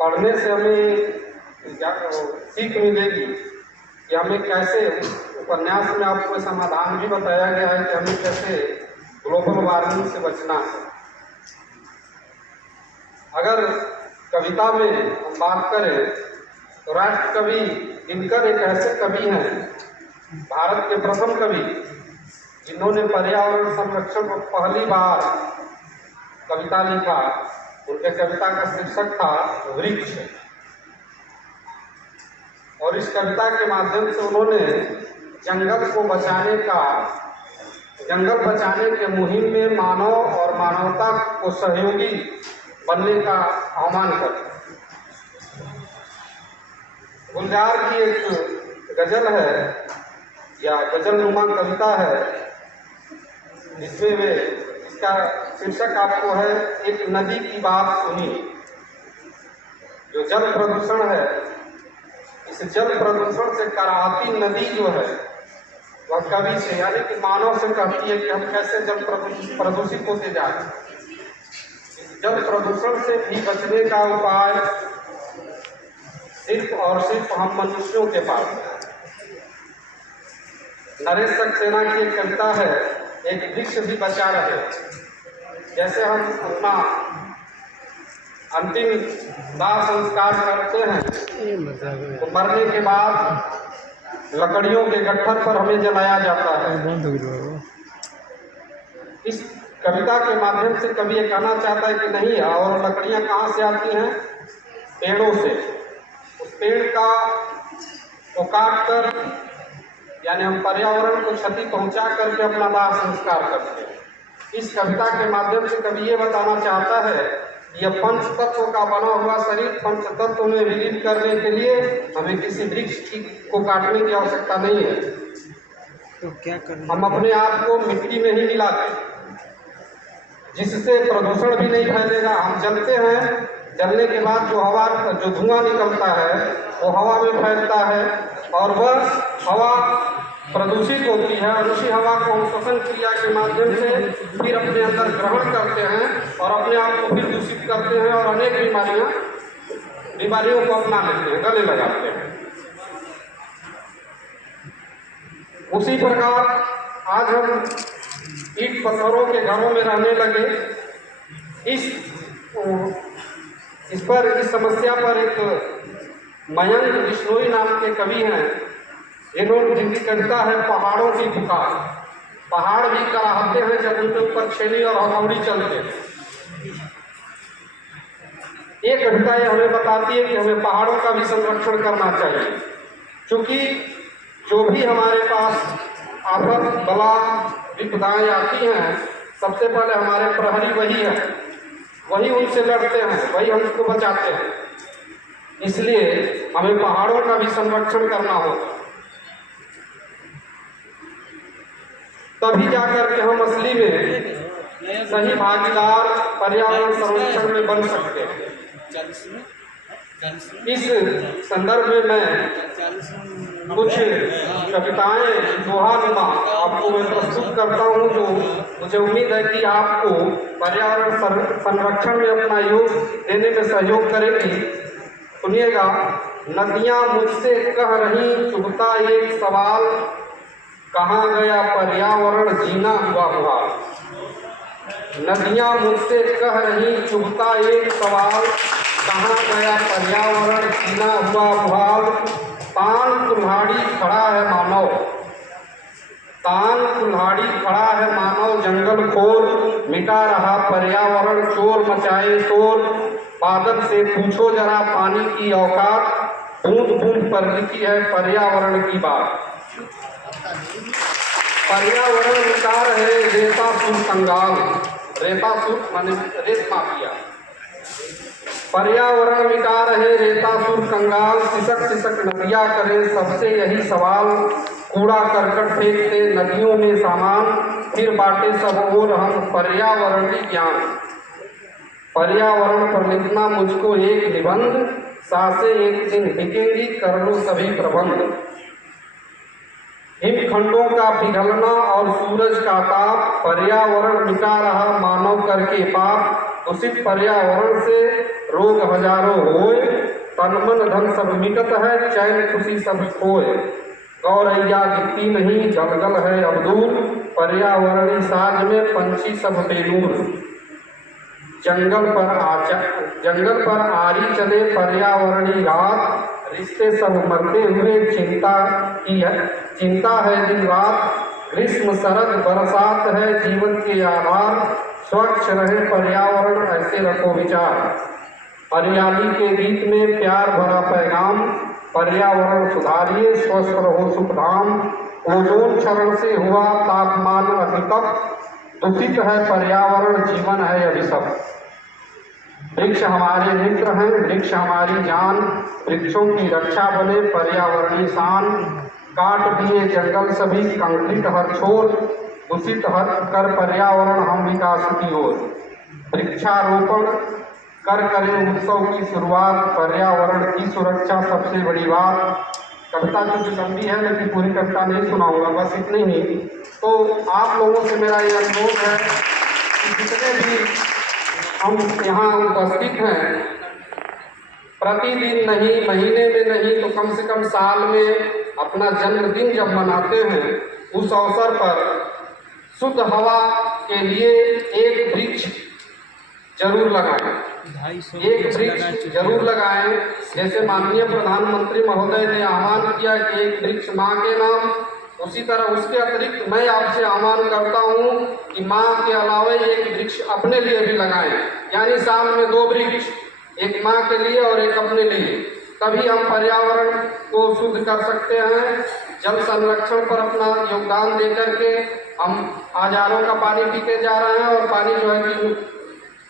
पढ़ने से हमें सीख मिलेगी कि हमें कैसे, उपन्यास में आपको समाधान भी बताया गया है कि हमें कैसे ग्लोबल वार्मिंग से बचना है। अगर कविता में हम बात करें तो राष्ट्र कवि दिनकर एक ऐसे कवि हैं, भारत के प्रथम कवि जिन्होंने पर्यावरण संरक्षण पर पहली बार कविता लिखा। उनके कविता का शीर्षक था वृक्ष, और इस कविता के माध्यम से उन्होंने जंगल को बचाने का, जंगल बचाने के मुहिम में मानव और मानवता को सहयोगी बनने का आह्वान कर। गुलजार की एक गजल है या गजलनुमा कविता है, जिसमें वे, इसका शीर्षक आपको है एक नदी की बात सुनी। जो जल प्रदूषण है, इस जल प्रदूषण से कराहती नदी जो है वह कवि से यानी कि मानव से कहती है कि हम कैसे जल प्रदूषित होते जा रहे हैं। इस जल प्रदूषण से भी बचने का उपाय सिर्फ और सिर्फ हम मनुष्यों के पास है। नरेश सक्सेना की एक कविता है, एक वृक्ष भी बचा रहे। जैसे हम अपना अंतिम दाह संस्कार करते हैं तो मरने के बाद लकड़ियों के गट्ठर पर हमें जलाया जाता है। इस कविता के माध्यम से कवि ये कहना चाहता है कि नहीं, और लकड़ियां कहाँ से आती हैं? पेड़ों से। उस पेड़ को काट कर यानी हम पर्यावरण को क्षति पहुंचा करके अपना दाह संस्कार करते हैं। इस कविता के माध्यम से कवि ये बताना चाहता है, यह पंच तत्व का बना हुआ शरीर पंच तत्व में विलीन करने के लिए हमें किसी वृक्ष को काटने की आवश्यकता नहीं है। तो क्या करना? हम अपने आप को मिट्टी में ही मिलाते, जिससे प्रदूषण भी नहीं फैलेगा। हम जलते हैं, जलने के बाद जो धुआं निकलता है वो हवा में फैलता है और वह हवा प्रदूषित होती है, और उसी हवा को हम श्वसन क्रिया के माध्यम से फिर अपने अंदर ग्रहण करते हैं और अपने आप को फिर दूषित करते हैं और अनेक बीमारियों को अपना लेते हैं, गले लगाते हैं। उसी प्रकार आज हम ईंट पत्थरों के घरों में रहने लगे। इस समस्या पर एक मयंक बिश्नोई नाम के कवि हैं, इन्होंने जिनकी कविता है पहाड़ों की पुकार। पहाड़ भी कराहते हैं जब उनके ऊपर छेनी और हथौड़ी चलते हैं। ये कविता ये हमें बताती है कि हमें पहाड़ों का भी संरक्षण करना चाहिए, क्योंकि जो भी हमारे पास आफत बला विपदाएं आती हैं, सबसे पहले हमारे प्रहरी वही है, वही उनसे लड़ते हैं, वही हमको बचाते हैं। इसलिए हमें पहाड़ों का भी संरक्षण करना होगा, तभी जाकर के हम असली में सही भागीदार पर्यावरण संरक्षण में बन सकते हैं। इस संदर्भ में मैं कुछ कविताएं दोहानुमा आपको मैं प्रस्तुत करता हूं, जो मुझे उम्मीद है कि आपको पर्यावरण संरक्षण में अपना योग देने में सहयोग करेगी। सुनिएगा। नदियां मुझसे कह रही चुभता एक सवाल, कहाँ गया पर्यावरण जीना हुआ मुहाल। नदियां मुझसे कह रही चुभता एक सवाल, कहाँ गया पर्यावरण जीना हुआ मुहाल। तान कुल्हाड़ी खड़ा है मानव, तान कुल्हाड़ी खड़ा है मानव जंगल खोर, मिटा रहा पर्यावरण चोर मचाए शोर। बादल से पूछो जरा पानी की औकात, बूंद बूंद पर लिखी है पर्यावरण की बात। पर्यावरण विकार है रेता सुर कंगाल, रेता सुर माने रेत माफिया। पर्यावरण विकार है रेता सुर कंगाल, सिसक सिसक नदियाँ करें सबसे यही सवाल। कूड़ा करकट फेंकते नदियों में सामान, फिर बांटे सब ओर हम पर्यावरणीय ज्ञान। पर्यावरण पर लिखना मुझको एक निबंध, सांसें एक दिन बिकेंगी कर लो सभी प्रबंध। हिमखंडों का पिघलना और सूरज का ताप, पर्यावरण मिटा रहा मानव करके पाप। दूषित पर्यावरण से रोग हजारों होए, तन मन धन सब मिटत है चैन खुशी सब खोए। गौरैया दिखती नहीं जंगल है अब दूर, पर्यावरणीय साज में पंछी सब बेनूर। जंगल पर आरी चले पर्यावरणीय रात, रिश्ते सब मरते हुए चिंता है दिन रात। ग्रीष्म शरद बरसात है जीवन के आधार, स्वच्छ रहे पर्यावरण ऐसे रखो विचार। हरियाली के गीत में प्यार भरा पैगाम, पर्यावरण सुधारिए स्वस्थ रहो सुखधाम। ओजोन क्षरण से हुआ तापमान अतितप्त, दूषित है पर्यावरण जीवन है अभिशप्त। वृक्ष हमारे मित्र हैं वृक्ष हमारी जान, वृक्षों की रक्षा बने पर्यावरणीय शान। काट दिए जंगल सभी कंक्रीट हर छोर, दूषित हर कर पर्यावरण हम विकास की ओर। वृक्षारोपण करें उत्सव की शुरुआत, पर्यावरण की सुरक्षा सबसे बड़ी बात। कविता कुछ लंबी है लेकिन पूरी कविता नहीं सुनाऊंगा, बस इतनी ही। तो आप लोगों से मेरा ये अनुरोध है कि जितने भी हम यहाँ उपस्थित हैं, प्रतिदिन नहीं, महीने में नहीं तो कम से कम साल में अपना जन्मदिन जब मनाते हैं, उस अवसर पर शुद्ध हवा के लिए एक वृक्ष जरूर लगाएं। 250 एक वृक्ष जरूर लगाएं। जैसे माननीय प्रधानमंत्री महोदय ने आह्वान किया कि एक वृक्ष माँ के नाम, उसी तरह उसके अतिरिक्त मैं आपसे आह्वान करता हूँ कि माँ के अलावा एक वृक्ष अपने लिए भी लगाएं। यानी साल में 2 वृक्ष, एक माँ के लिए और एक अपने लिए। तभी हम पर्यावरण को शुद्ध कर सकते हैं। जल संरक्षण पर अपना योगदान दे करके हम हजारों का पानी पीते जा रहे हैं और पानी जो है कि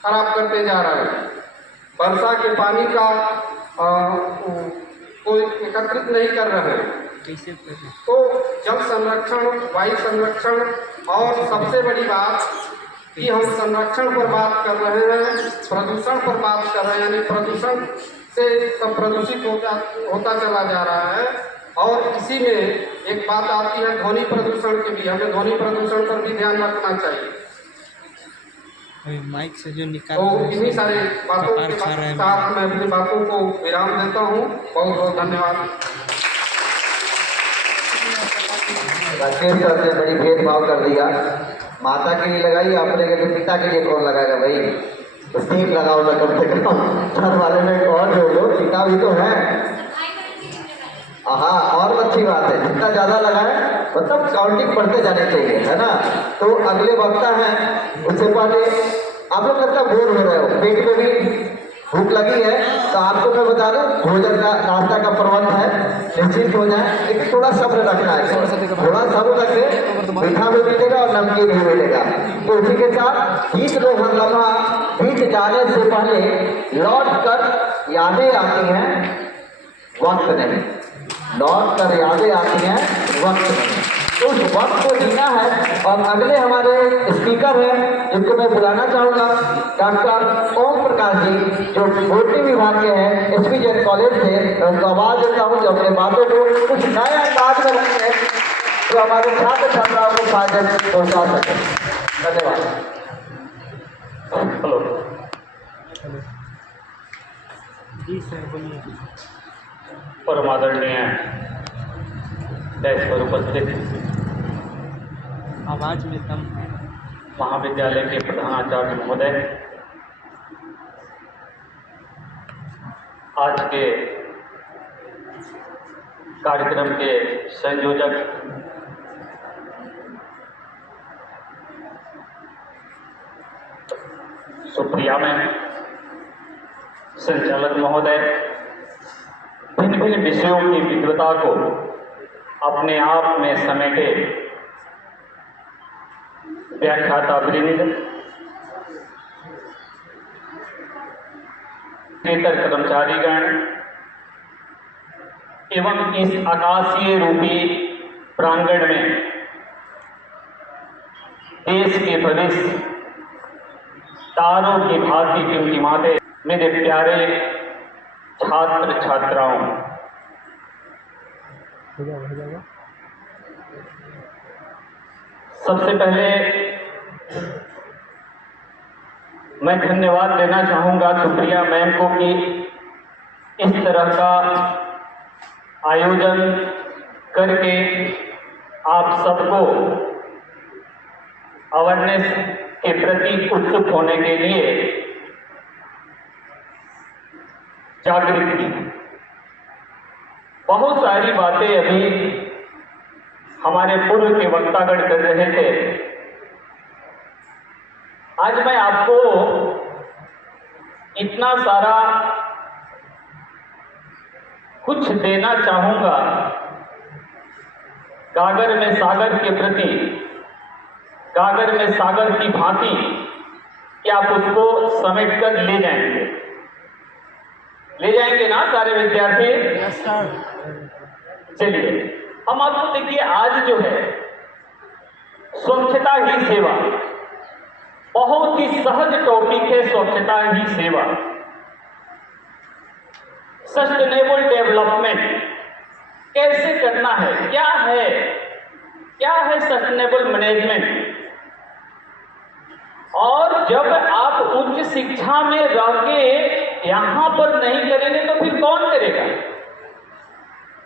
खराब करते जा रहे हैं। वर्षा के पानी का कोई एकत्रित नहीं कर रहे हैं। कैसे करें? तो जल संरक्षण, वायु संरक्षण और सबसे बड़ी बात कि हम संरक्षण पर बात कर रहे हैं, प्रदूषण पर बात कर रहे हैं। यानी प्रदूषण से सब प्रदूषित होता चला जा रहा है। और इसी में एक बात आती है ध्वनि प्रदूषण की भी। हमें ध्वनि प्रदूषण पर भी ध्यान रखना चाहिए। अभी माइक से जो निकाल तो इन्हीं सारे बातों के साथ मैं अपनी बातों को विराम देता हूँ। बहुत बहुत धन्यवाद। राकेश सर ने बड़ी भेदभाव कर दिया। माता के लिए लगाई, अपने के लिए पिता के लिए कौन लगाएगा भाई? तो 3 लगाओ ना कम से कम। छत वाले में और जोड़ दो, पिता भी तो है। हाँ, और अच्छी बात है, जितना ज़्यादा लगाए मतलब काउंटिंग बढ़ते जाने चाहिए, है ना। तो अगले वक्ता हैं, उससे पहले आप लोग लगता बोर हो रहे हो, पेट में भी भूख लगी है, तो आपको मैं बता दूं भोजन का, नाश्ता का प्रबंध है, निश्चिंत हो जाए। लेकिन थोड़ा सब्र रखना है, थोड़ा सब्र रखें, मीठा भी मिलेगा और नमकीन भी मिलेगा। तो उसी के साथ बीच लोग हंगामा बीच जाने से पहले लौट कर यादें आती हैं, वक्त नहीं। लौट कर यादें आती हैं, वक्त नहीं। उस वक्त को जीना है। और अगले हमारे स्पीकर हैं जिनको मैं बुलाना चाहूँगा, डॉक्टर ओम प्रकाश जी, जो बोटनी विभाग के हैं, SPJ कॉलेज से। उनको आवाज़ देता हूँ जो अपने बातों को कुछ नए अंदाज में रखें, तो हमारे छात्र छात्राओं को फायदे पहुँचा सकें। धन्यवाद। हेलो। जी सर बोलिए। परम आदरणीय डेस्क पर उपस्थित आवाज में दम है। महाविद्यालय के प्रधानाचार्य महोदय, आज के कार्यक्रम के संयोजक सुप्रिया मैम, संचालक महोदय, भिन्न भिन्न विषयों की विद्वता को अपने आप में समेटे व्याख्याता वृंद, इतर कर्मचारीगण एवं इस आकाशीय रूपी प्रांगण में देश के भविष्य तारों की भांति टिमटिमाते मेरे प्यारे छात्र छात्राओं, सबसे पहले मैं धन्यवाद देना चाहूँगा सुप्रिया मैम को कि इस तरह का आयोजन करके आप सबको अवेयरनेस के प्रति उत्सुक होने के लिए जागृत की। बहुत सारी बातें अभी हमारे पूर्व के वक्तागण कर रहे थे। आज मैं आपको इतना सारा कुछ देना चाहूँगा गागर में सागर के प्रति, गागर में सागर की भांति कि आप उसको समेट कर ले जाएंगे ना सारे विद्यार्थी? चलिए हम आपको देखिए, आज जो है स्वच्छता ही सेवा, बहुत ही सहज टॉपिक है, स्वच्छता ही सेवा। सस्टेनेबल डेवलपमेंट कैसे करना है, क्या है सस्टेनेबल मैनेजमेंट, और जब आप उच्च शिक्षा में रह के यहाँ पर नहीं करेंगे तो फिर कौन करेगा?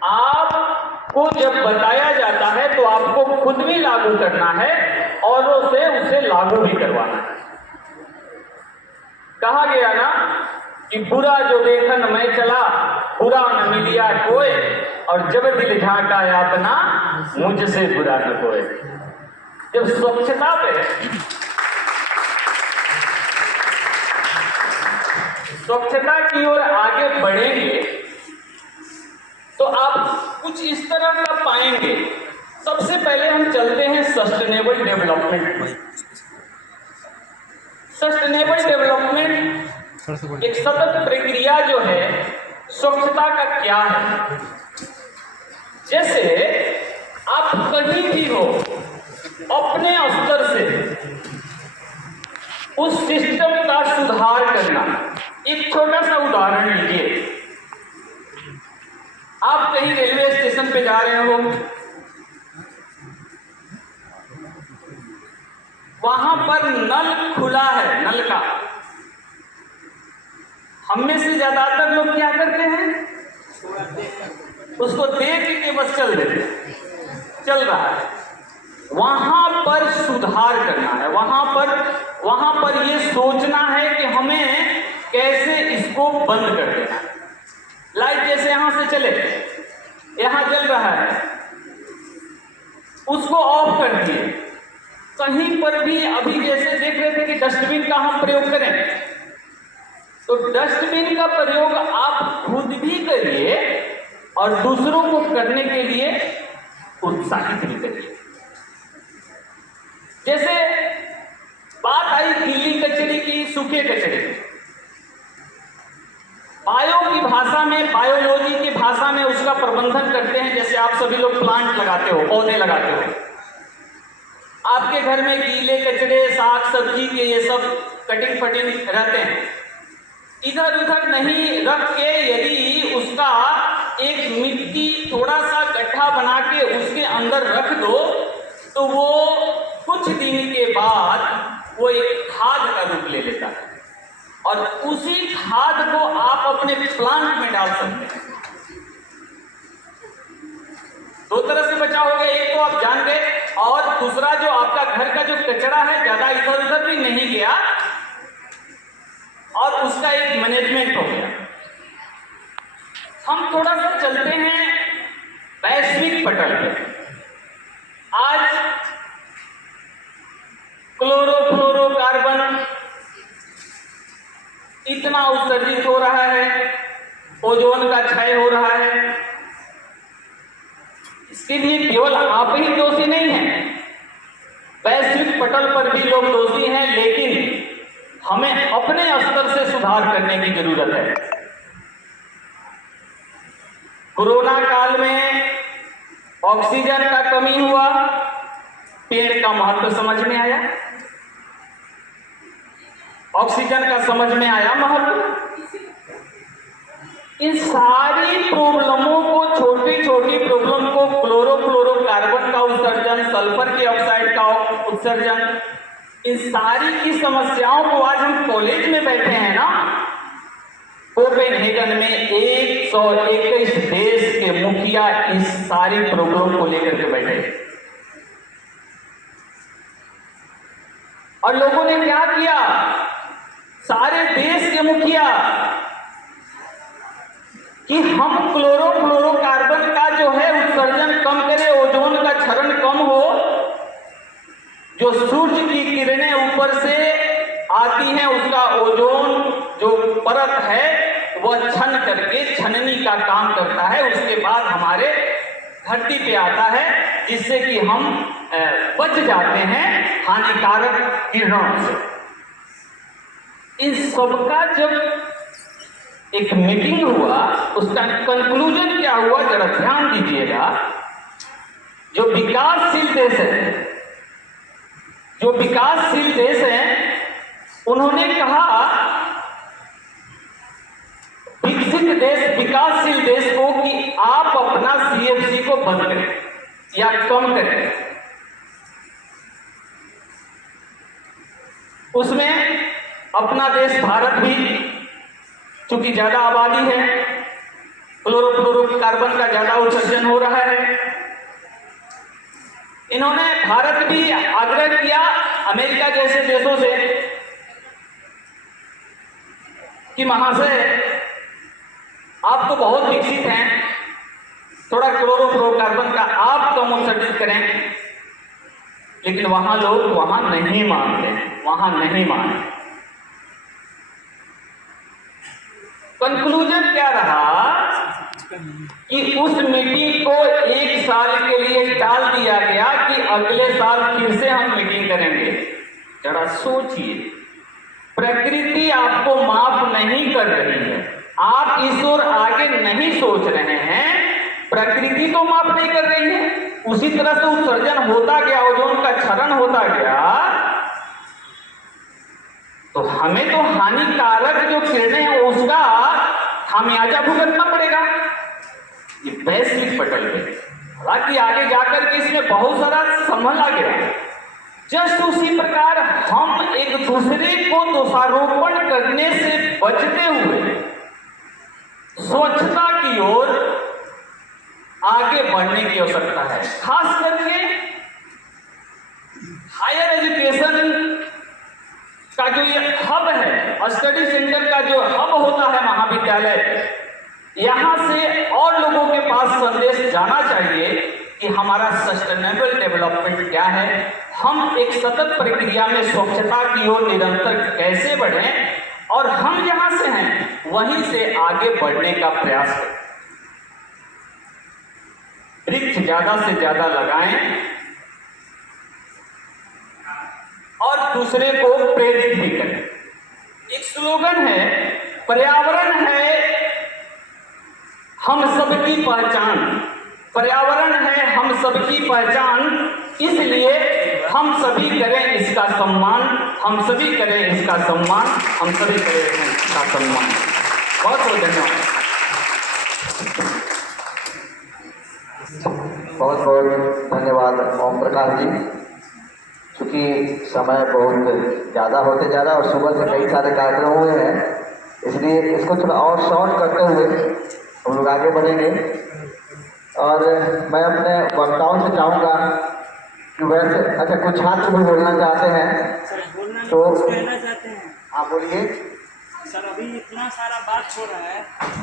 आपको जब बताया जाता है तो आपको खुद भी लागू करना है, औरों से उसे लागू भी करवाना है। कहा गया ना कि बुरा जो देखन मैं चला, बुरा न मिलिया कोई, और जब दिल झांका अपना, मुझसे बुरा न कोई। जब स्वच्छता पे स्वच्छता की ओर आगे बढ़ेंगे तो आप कुछ इस तरह का पाएंगे। सबसे पहले हम चलते हैं सस्टेनेबल डेवलपमेंट। सस्टेनेबल डेवलपमेंट एक सतत प्रक्रिया जो है स्वच्छता का क्या है। जैसे आप कहीं भी हो, अपने स्तर से उस सिस्टम का सुधार करना। एक छोटा सा उदाहरण लीजिए, आप कहीं रेलवे स्टेशन पे जा रहे हो, वहां पर नल खुला है, नल का। हम में से ज्यादातर लोग क्या करते हैं? उसको देख के बस चल देते, चल रहा है। वहां पर सुधार करना है, वहां पर ये सोचना है कि हमें कैसे इसको बंद कर देना। लाइट जैसे यहां से चले, यहां जल रहा है, उसको ऑफ कर दिए। कहीं पर भी अभी जैसे देख रहे थे कि डस्टबिन का हम प्रयोग करें, तो डस्टबिन का प्रयोग आप खुद भी करिए और दूसरों को करने के लिए उत्साहित भी करिए। जैसे बात आई गीली कचरे की, सूखे कचरे की। बायो की भाषा में, बायोलॉजी की भाषा में उसका प्रबंधन करते हैं। जैसे आप सभी लोग प्लांट लगाते हो, पौधे लगाते हो, आपके घर में गीले कचरे, साग सब्जी के ये सब कटिंग फटिंग रहते हैं। इधर उधर नहीं रख के यदि उसका एक मिट्टी थोड़ा सा गड्ढा बना के उसके अंदर रख दो, तो वो कुछ दिन के बाद वो एक खाद का रूप ले लेता है, और उसी खाद को आप अपने प्लांट में डाल सकते हैं। दो तरह से बचाव हो गया, एक तो आप जान गए, और दूसरा जो आपका घर का जो कचरा है ज्यादा इधर उधर भी नहीं गया, और उसका एक मैनेजमेंट हो गया। हम थोड़ा सा चलते हैं वैश्विक पटल पे। आज क्लोरोफ्लोरोकार्बन इतना उत्सर्जित हो रहा है, ओजोन का क्षय हो रहा है। इसके लिए केवल आप ही दोषी नहीं हैं, वैश्विक पटल पर भी लोग दोषी हैं, लेकिन हमें अपने स्तर से सुधार करने की जरूरत है। कोरोना काल में ऑक्सीजन का कमी हुआ, पेड़ का महत्व समझ में आया, ऑक्सीजन का समझ में आया महत्व। इन सारी प्रॉब्लमों को, छोटी छोटी प्रॉब्लम को, क्लोरोफ्लोरोकार्बन का उत्सर्जन, सल्फर के ऑक्साइड का उत्सर्जन, इन सारी की समस्याओं को आज हम कॉलेज में बैठे हैं ना, कोपेनहेगन में 121 देश के मुखिया इस सारी प्रॉब्लम को लेकर के बैठे, और लोगों ने क्या किया? सारे देश के मुखिया कि हम क्लोरोफ्लोरोकार्बन का जो है उत्सर्जन कम करें, ओजोन का क्षरण कम हो, जो सूर्य की किरणें ऊपर से आती हैं उसका ओजोन जो परत है वह छन करके छननी का काम करता है, उसके बाद हमारे धरती पे आता है, जिससे कि हम बच जाते हैं हानिकारक किरणों से। इन सबका जब एक मीटिंग हुआ, उसका कंक्लूजन क्या हुआ जरा ध्यान दीजिएगा। जो विकासशील देश हैं उन्होंने कहा विकासशील देश को कि आप अपना CFC को बंद करें या कम करें। उस अपना देश भारत भी चूंकि ज़्यादा आबादी है, क्लोरोफ्लोरोकार्बन का ज़्यादा उत्सर्जन हो रहा है। इन्होंने भारत भी आग्रह किया अमेरिका जैसे देशों से कि महाशय आप तो बहुत विकसित हैं, थोड़ा क्लोरोफ्लोरोकार्बन का आप कम उत्सर्जित करें, लेकिन वहां लोग वहां नहीं मानते, वहां नहीं मानते। कंक्लूजन क्या रहा कि उस मीटिंग को 1 साल के लिए टाल दिया गया कि अगले साल फिर से हम मीटिंग करेंगे। जरा सोचिए, प्रकृति आपको माफ नहीं कर रही है, आप इस ओर आगे नहीं सोच रहे हैं, प्रकृति तो माफ नहीं कर रही है। उसी तरह से उत्सर्जन होता गया, ओजोन का क्षरण होता गया, तो हमें तो हानिकारक जो किरणें हैं उसका खामियाजा भुगतना पड़ेगा। ये वैश्विक पटल पे, हालांकि आगे जाकर के इसमें बहुत सारा संभला गया। जस्ट उसी प्रकार हम एक दूसरे को दोषारोपण करने से बचते हुए स्वच्छता की ओर आगे बढ़ने की आवश्यकता है। खास करके हायर एजुकेशन का जो ये हब है, स्टडी सेंटर का जो हब होता है महाविद्यालय, यहाँ से और लोगों के पास संदेश जाना चाहिए कि हमारा सस्टेनेबल डेवलपमेंट क्या है, हम एक सतत प्रक्रिया में स्वच्छता की ओर निरंतर कैसे बढ़ें और हम जहाँ से हैं वहीं से आगे बढ़ने का प्रयास करें। वृक्ष ज्यादा से ज्यादा लगाएं और दूसरे को प्रेरित भी करें। एक स्लोगन है, पर्यावरण है हम सबकी पहचान, पर्यावरण है हम सबकी पहचान, इसलिए हम सभी करें इसका सम्मान, हम सभी करें इसका सम्मान, हम सभी करें इसका सम्मान। बहुत बहुत धन्यवाद। बहुत बहुत धन्यवाद ओम प्रकाश जी। चूँकि समय बहुत ज़्यादा होते जा रहा है और सुबह से कई सारे कार्यक्रम हुए हैं, इसलिए इसको थोड़ा और शॉर्ट करते हुए हम लोग आगे बढ़ेंगे। और मैं अपने वक्ताओं से चाहूँगा कि वैसे अच्छा कुछ छात्र भी बोलना चाहते हैं तो कहना चाहते हैं। आप बोलिए। सर अभी इतना सारा बात हो रहा है,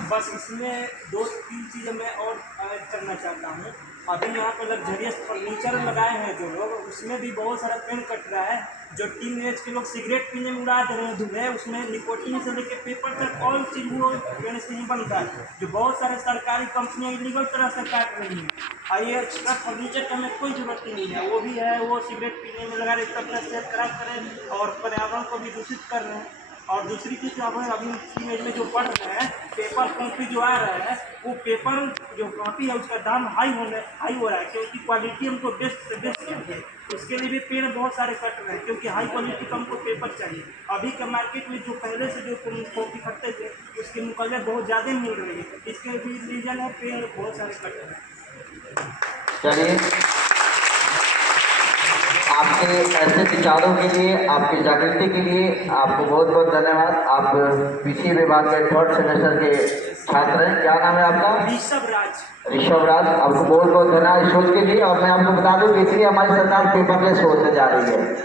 बस इसमें 2-3 चीज़ें मैं और ऐड करना चाहता हूँ। अभी यहाँ पर लग्जरियस फर्नीचर लगाए हैं जो लोग, उसमें भी बहुत सारा पेड़ कट रहा है। जो टीन एज के लोग सिगरेट पीने में उड़ा दे रहे हैं धुएं, उसमें निकोटीन से लेकर पेपर तक ऑल चीज वो पेड़ से ही बनता है, जो बहुत सारे सरकारी कंपनियां इलीगल तरह से काट रही हैं। और ये फर्नीचर का हमें कोई जरूरत ही नहीं है, वो भी है वो सिगरेट पीने में लगा रहे, अपना सेहत खराब करें और पर्यावरण को भी दूषित कर रहे हैं। और दूसरी चीज़ अभी इमेज में जो पढ़ रहे हैं, पेपर कॉपी जो आ रहा है, वो पेपर जो कॉपी है उसका दाम हाई हो रहा है, क्योंकि क्वालिटी हमको बेस्ट से बेस्ट चाहिए। उसके लिए भी पेड़ बहुत सारे कट रहे हैं, क्योंकि हाई क्वालिटी का हमको पेपर चाहिए। अभी के मार्केट में जो पहले से जो कॉपी करते थे उसके मुकाबले बहुत ज़्यादा मिल रही है, इसके भी रीजन है पेड़ बहुत सारे कट रहे हैं। चलिए, आपके ऐसे विचारों के लिए, आपकी जागृति के लिए आपको बहुत बहुत धन्यवाद। आप पीछे विभाग के 3rd सेमेस्टर के छात्र हैं, क्या नाम है आपका? ऋषभ राज। आपको बहुत बहुत धन्यवाद इस सोच के लिए। और मैं आपको बता दूं कि इसलिए हमारी सरकार पेपरलेस होने जा रही है।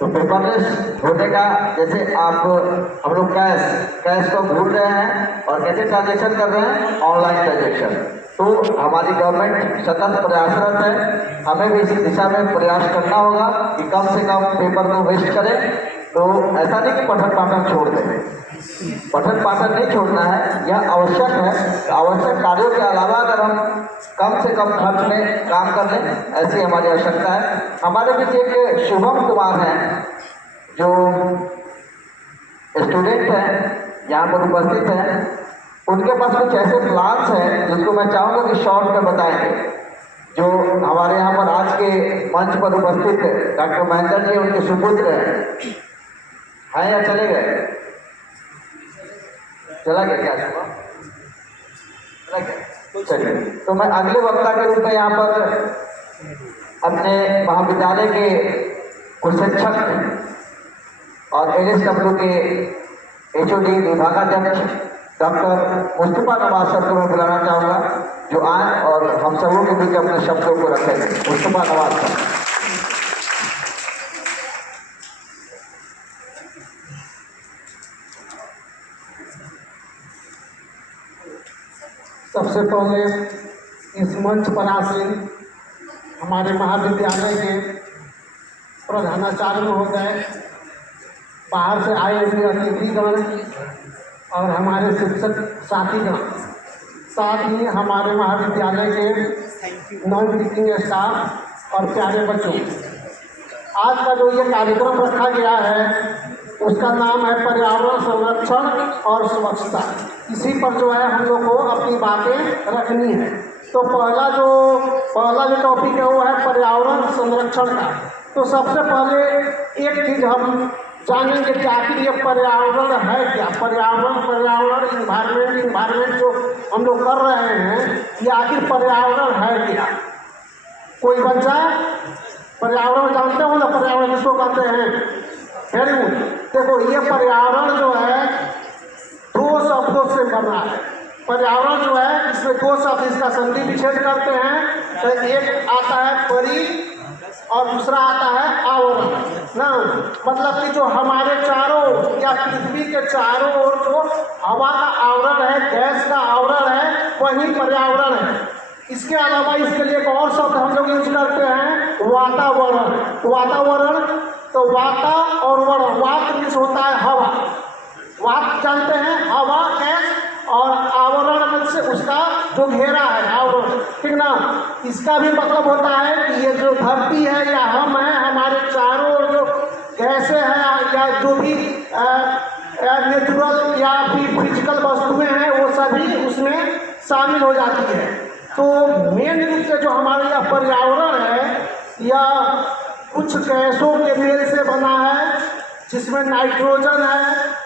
तो पेपरलेस होने का, जैसे आप हम लोग कैश को भूल रहे हैं और कैसे ट्रांजेक्शन कर रहे हैं, ऑनलाइन ट्रांजेक्शन। तो हमारी गवर्नमेंट सतत प्रयासरत है, हमें भी इस दिशा में प्रयास करना होगा कि कम से कम पेपर को वेस्ट करें। तो ऐसा नहीं कि पठन पाठन छोड़ दें, पठन पाठन नहीं छोड़ना है, यह आवश्यक है। आवश्यक कार्यों के अलावा अगर हम कम से कम खर्च में काम कर लें, ऐसी हमारी आवश्यकता है। हमारे बीच एक शुभम कुमार हैं जो स्टूडेंट हैं, यहाँ पर उपस्थित हैं। उनके पास कुछ ऐसे प्लान्स हैं जिसको मैं चाहूँगा कि शॉर्ट में बताएंगे। जो हमारे यहाँ पर आज के मंच पर उपस्थित डॉक्टर महेंद्र जी उनके सुपुत्र हैं या चले गए? चला गया क्या? चला गया। चलिए, तो मैं अगले वक्ता के रूप में यहाँ पर अपने महाविद्यालय के कुछ शिक्षक और NSW के HOD विभागाध्यक्ष डॉक्टर मुस्तफा नवाज सर को मैं बुलाना चाहूँगा, जो आए और हम सबों के बीच अपने शब्दों को रखेंगे। मुस्तफा नवाज सर। सबसे पहले इस मंच पर आसीन हमारे महाविद्यालय के प्रधानाचार्य महोदय, बाहर से आए हुए अतिथिगण और हमारे शिक्षक साथीगण, साथ ही हमारे महाविद्यालय के नॉन टीचिंग स्टाफ और प्यारे बच्चों, आज का जो ये कार्यक्रम रखा गया है उसका नाम है पर्यावरण संरक्षण और स्वच्छता। इसी पर जो है हम लोग को अपनी बातें रखनी है। तो पहला जो टॉपिक है वो है पर्यावरण संरक्षण का। तो सबसे पहले एक चीज़ हम जानेंगे कि आखिर ये पर्यावरण है क्या। पर्यावरण इन्वायरमेंट जो हम लोग कर रहे हैं, ये आखिर पर्यावरण है क्या। कोई बच्चा पर्यावरण जानते हो ना, पर्यावरण किसको कहते हैं? Very good. देखो, ये पर्यावरण जो है दो शब्दों से बना है। पर्यावरण जो है इसमें दो शब्द इसका संधि विच्छेद करते हैं, तो एक आता है परि और दूसरा आता है आवरण ना। मतलब कि जो हमारे चारों या पृथ्वी के चारों ओर जो हवा का आवरण है, गैस का आवरण है, वही पर्यावरण है। इसके अलावा इसके लिए एक और शब्द हम लोग यूज करते हैं, वातावरण। तो वाता और वरण, वात मीन्स होता है हवा, वात जानते हैं हवा गैस, और आवरण से उसका जो घेरा है आवरण, ठीक ना। इसका भी मतलब होता है कि ये जो धरती है या हम हैं, हमारे चारों ओर जो गैसें हैं या जो भी नेचुरल या फिर फिजिकल वस्तुएं हैं वो सभी उसमें शामिल हो जाती है। तो मेन रूप से जो हमारे यहाँ पर्यावरण है या कुछ गैसों के मेल से बना है, जिसमें नाइट्रोजन है,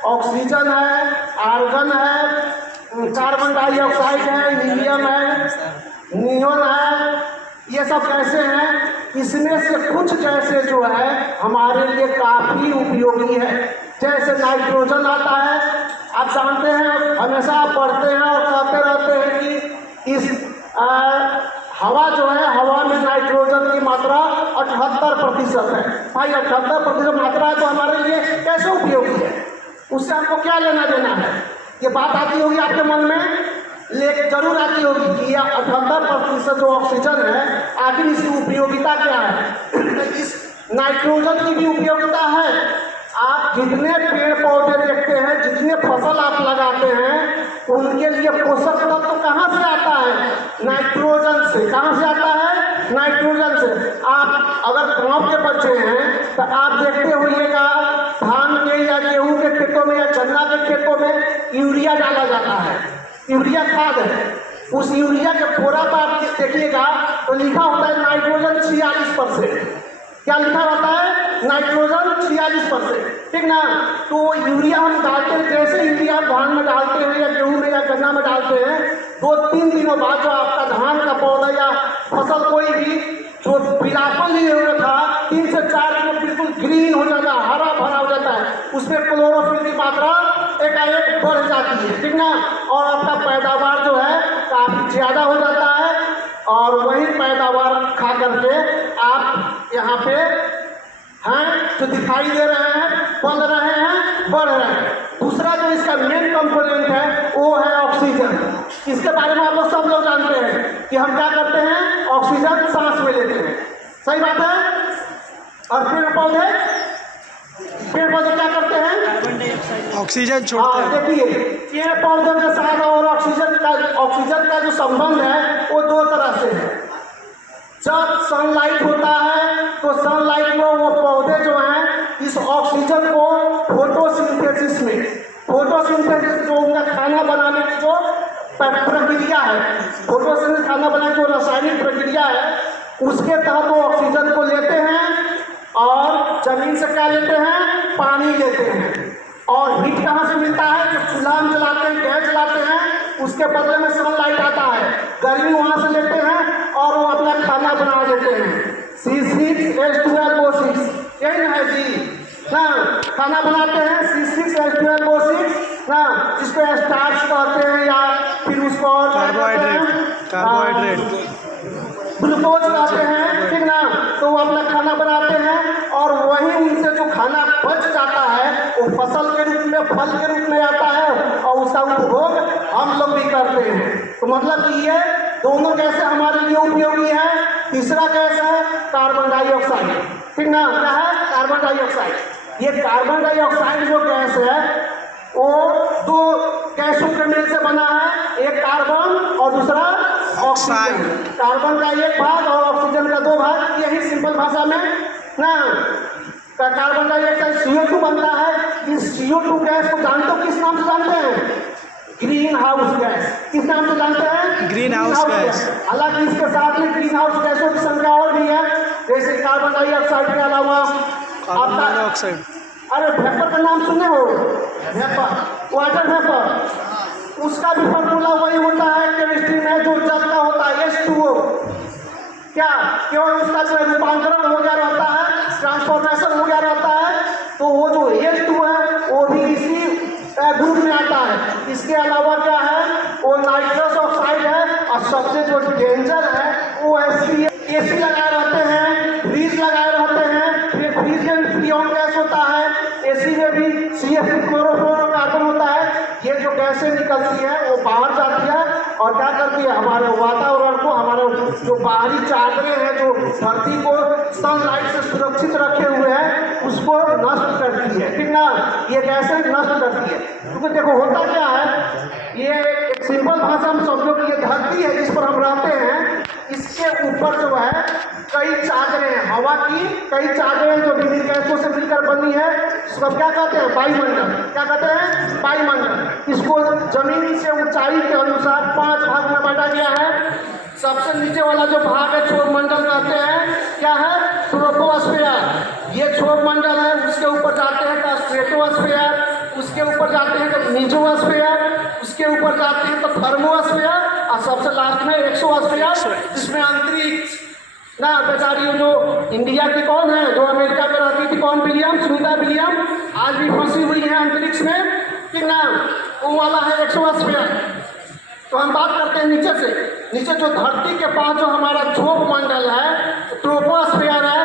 ऑक्सीजन है, आर्गन है, कार्बन डाइऑक्साइड है, हीलियम है, नियॉन है, ये सब गैसें हैं। इसमें से कुछ गैसें जो है हमारे लिए काफ़ी उपयोगी है। जैसे नाइट्रोजन आता है, आप जानते हैं, हमेशा आप पढ़ते हैं और कहते रहते हैं कि इस हवा जो है, हवा में नाइट्रोजन की मात्रा 78% है। भाई 78% मात्रा है तो हमारे लिए कैसे उपयोगी है, उससे हमको क्या लेना देना है, ये बात आती होगी आपके मन में, लेकिन जरूर आती होगी कि यह 78% जो ऑक्सीजन है आखिर इसकी उपयोगिता क्या है। इस नाइट्रोजन की भी उपयोगिता है। आप जितने पेड़ पौधे देखते हैं, जितने फसल आप लगाते हैं, उनके लिए पोषक तत्व कहाँ से आता है? नाइट्रोजन से। कहाँ से आता है? नाइट्रोजन से। आप अगर गाँव के बच्चे हैं तो आप देखते होइएगा धान के या गेहूं के खेतों में या चना के खेतों में यूरिया डाला जाता है, यूरिया खाद है। उस यूरिया के फोड़ा पर आप देखिएगा तो लिखा होता है नाइट्रोजन 46%। क्या लिखा रहता है? नाइट्रोजन 46%, ठीक ना। तो यूरिया हम डालते हैं, जैसे यूरिया धान में डालते हैं या गेहूं में या गन्ना में डालते हैं, 2-3 दिनों बाद जो आपका धान का पौधा या फसल कोई भी जो पीलापन लिए हुए था 3 से 4 दिन में बिल्कुल ग्रीन हो जाता है, हरा भरा हो जाता है। उसमें क्लोरोफिल की मात्रा एकाएक बढ़ जाती है, ठीक ना। और आपका पैदावार जो है काफ़ी ज़्यादा हो जाता है, और वही पैदावार खा करके आप यहाँ पे हैं जो दिखाई दे रहे हैं, पल रहे हैं, बढ़ रहे हैं। दूसरा जो इसका मेन कंपोनेंट है वो है ऑक्सीजन। इसके बारे में आप लोग सब लोग जानते हैं कि हम क्या करते हैं, ऑक्सीजन सांस में लेते हैं, सही बात है। और पेड़ पौधे क्या करते हैं? ऑक्सीजन छोड़ते हैं। देखिए, पेड़ पौधे के साथ और ऑक्सीजन का जो संबंध है वो 2 तरह से है। जब सनलाइट होता है तो सनलाइट में वो पौधे जो हैं इस ऑक्सीजन को फोटोसिंथेसिस जो उनका खाना बनाने की जो प्रक्रिया है, फोटोसिंथेसिस खाना बनाने की जो रासायनिक प्रक्रिया है, उसके तहत वो ऑक्सीजन को लेते हैं और जमीन से क्या लेते हैं? पानी लेते हैं। और हीट कहाँ से मिलता है? जब चूल्हा हम जलाते हैं, गैस जलाते हैं, उसके बदले में सनलाइट आता है, गर्मी वहाँ से लेते हैं और वो अपना खाना बना लेते हैं। C6H12O6, यही ना है जी, हाँ। खाना बनाते हैं C6H12O6 ना, जिसको स्टार्च कहते हैं या फिर उसको और कार्बोहाइड्रेट ग्लूकोज कहते हैं, ठीक ना। तो वो अपना खाना बनाते हैं और वही उनसे जो खाना बच जाता है वो फसल के रूप में, फल के रूप में आता है और उसका उपभोग हम लोग भी करते हैं। तो मतलब कि ये दोनों गैसें हमारे लिए उपयोगी है। तीसरा गैस है कार्बन डाइऑक्साइड, ठीक ना। क्या है? Carbon dioxide. ये कार्बन डाइऑक्साइड जो गैस है वो दो गैसों के मिल से बना है, एक कार्बन और दूसरा ऑक्सीजन। कार्बन का एक भाग और ऑक्सीजन का 2 भाग, यही सिंपल भाषा में ना। कार्बन डाइऑक्साइड CO2 बनता है। इस CO2 गैस को जानते हो किस नाम से जानते हैं? Green house gas. किस नाम से जानते हैं? Green house gas. हालांकि इसके साथ में ग्रीन हाउस गैसों की संख्या और भी है, जैसे कार्बन डाइऑक्साइड के अलावा आपका, अरे वेपर का नाम सुने हो? वेपर, वाटर वेपर, उसका भी फॉर्मूला वही होता है केमिस्ट्री में जो जल का होता है, H2O। क्या केवल उसका जो रूपांतरण हो गया रहता है, ट्रांसफॉर्मेशन हो गया रहता है, तो वो जो H2O है वो भी इसी ग्रुप में आता है। इसके अलावा क्या है? वो नाइट्रस ऑक्साइड है और सबसे जो डेंजर है वो AC लगाए रहते हैं, फ्रीज लगाए रहते हैं, फिर फ्रीज में फ्रीऑन गैस होता है, AC में भी CF क्लोरोफ्लोरोकार्बन होता है। ये जो गैसें निकलती है वो बाहर जाती है और क्या करती है? हमारे वातावरण को, हमारे जो बाहरी चादरें हैं जो धरती को सनलाइट से सुरक्षित रखे हुए हैं उसको नष्ट करती है, ठीक ना। ये गैसें नष्ट करती है। क्योंकि देखो होता क्या है, ये एक सिंपल भाषा में समझो कि ये धरती है जिस पर हम रहते हैं, इसके ऊपर जो है कई चादरें हैं हवा की, कई चादरें जो विभिन्न गैसों से मिलकर बनी है, सब क्या कहते हैं? वायुमंडल। क्या कहते हैं? वायुमंडल। इसको जमीन से ऊंचाई के अनुसार 5 भाग में बांटा गया है। सबसे नीचे वाला जो भाग है क्षोभमंडल कहते हैं। क्या है? ट्रोपोस्फेयर। ये क्षोभमंडल है। उसके ऊपर जाते हैं तो स्ट्रेटोस्फेयर, उसके ऊपर जाते हैं तो मीजोस्फेयर, उसके ऊपर जाते हैं तो थर्मोस्फेयर और सबसे लास्ट में एक्सोस्फेयर, जिसमें अंतरिक्ष ना। बेचारी जो इंडिया की कौन है, जो अमेरिका में रहती थी, कौन? विलियम, सुनीता विलियम, आज भी फंसी हुई है अंतरिक्ष में, ठीक ना। वो वाला है एक्सोस्फेयर। तो हम बात करते हैं नीचे से। नीचे जो धरती के पास जो हमारा क्षोभमंडल है, ट्रोपोस्फेयर है,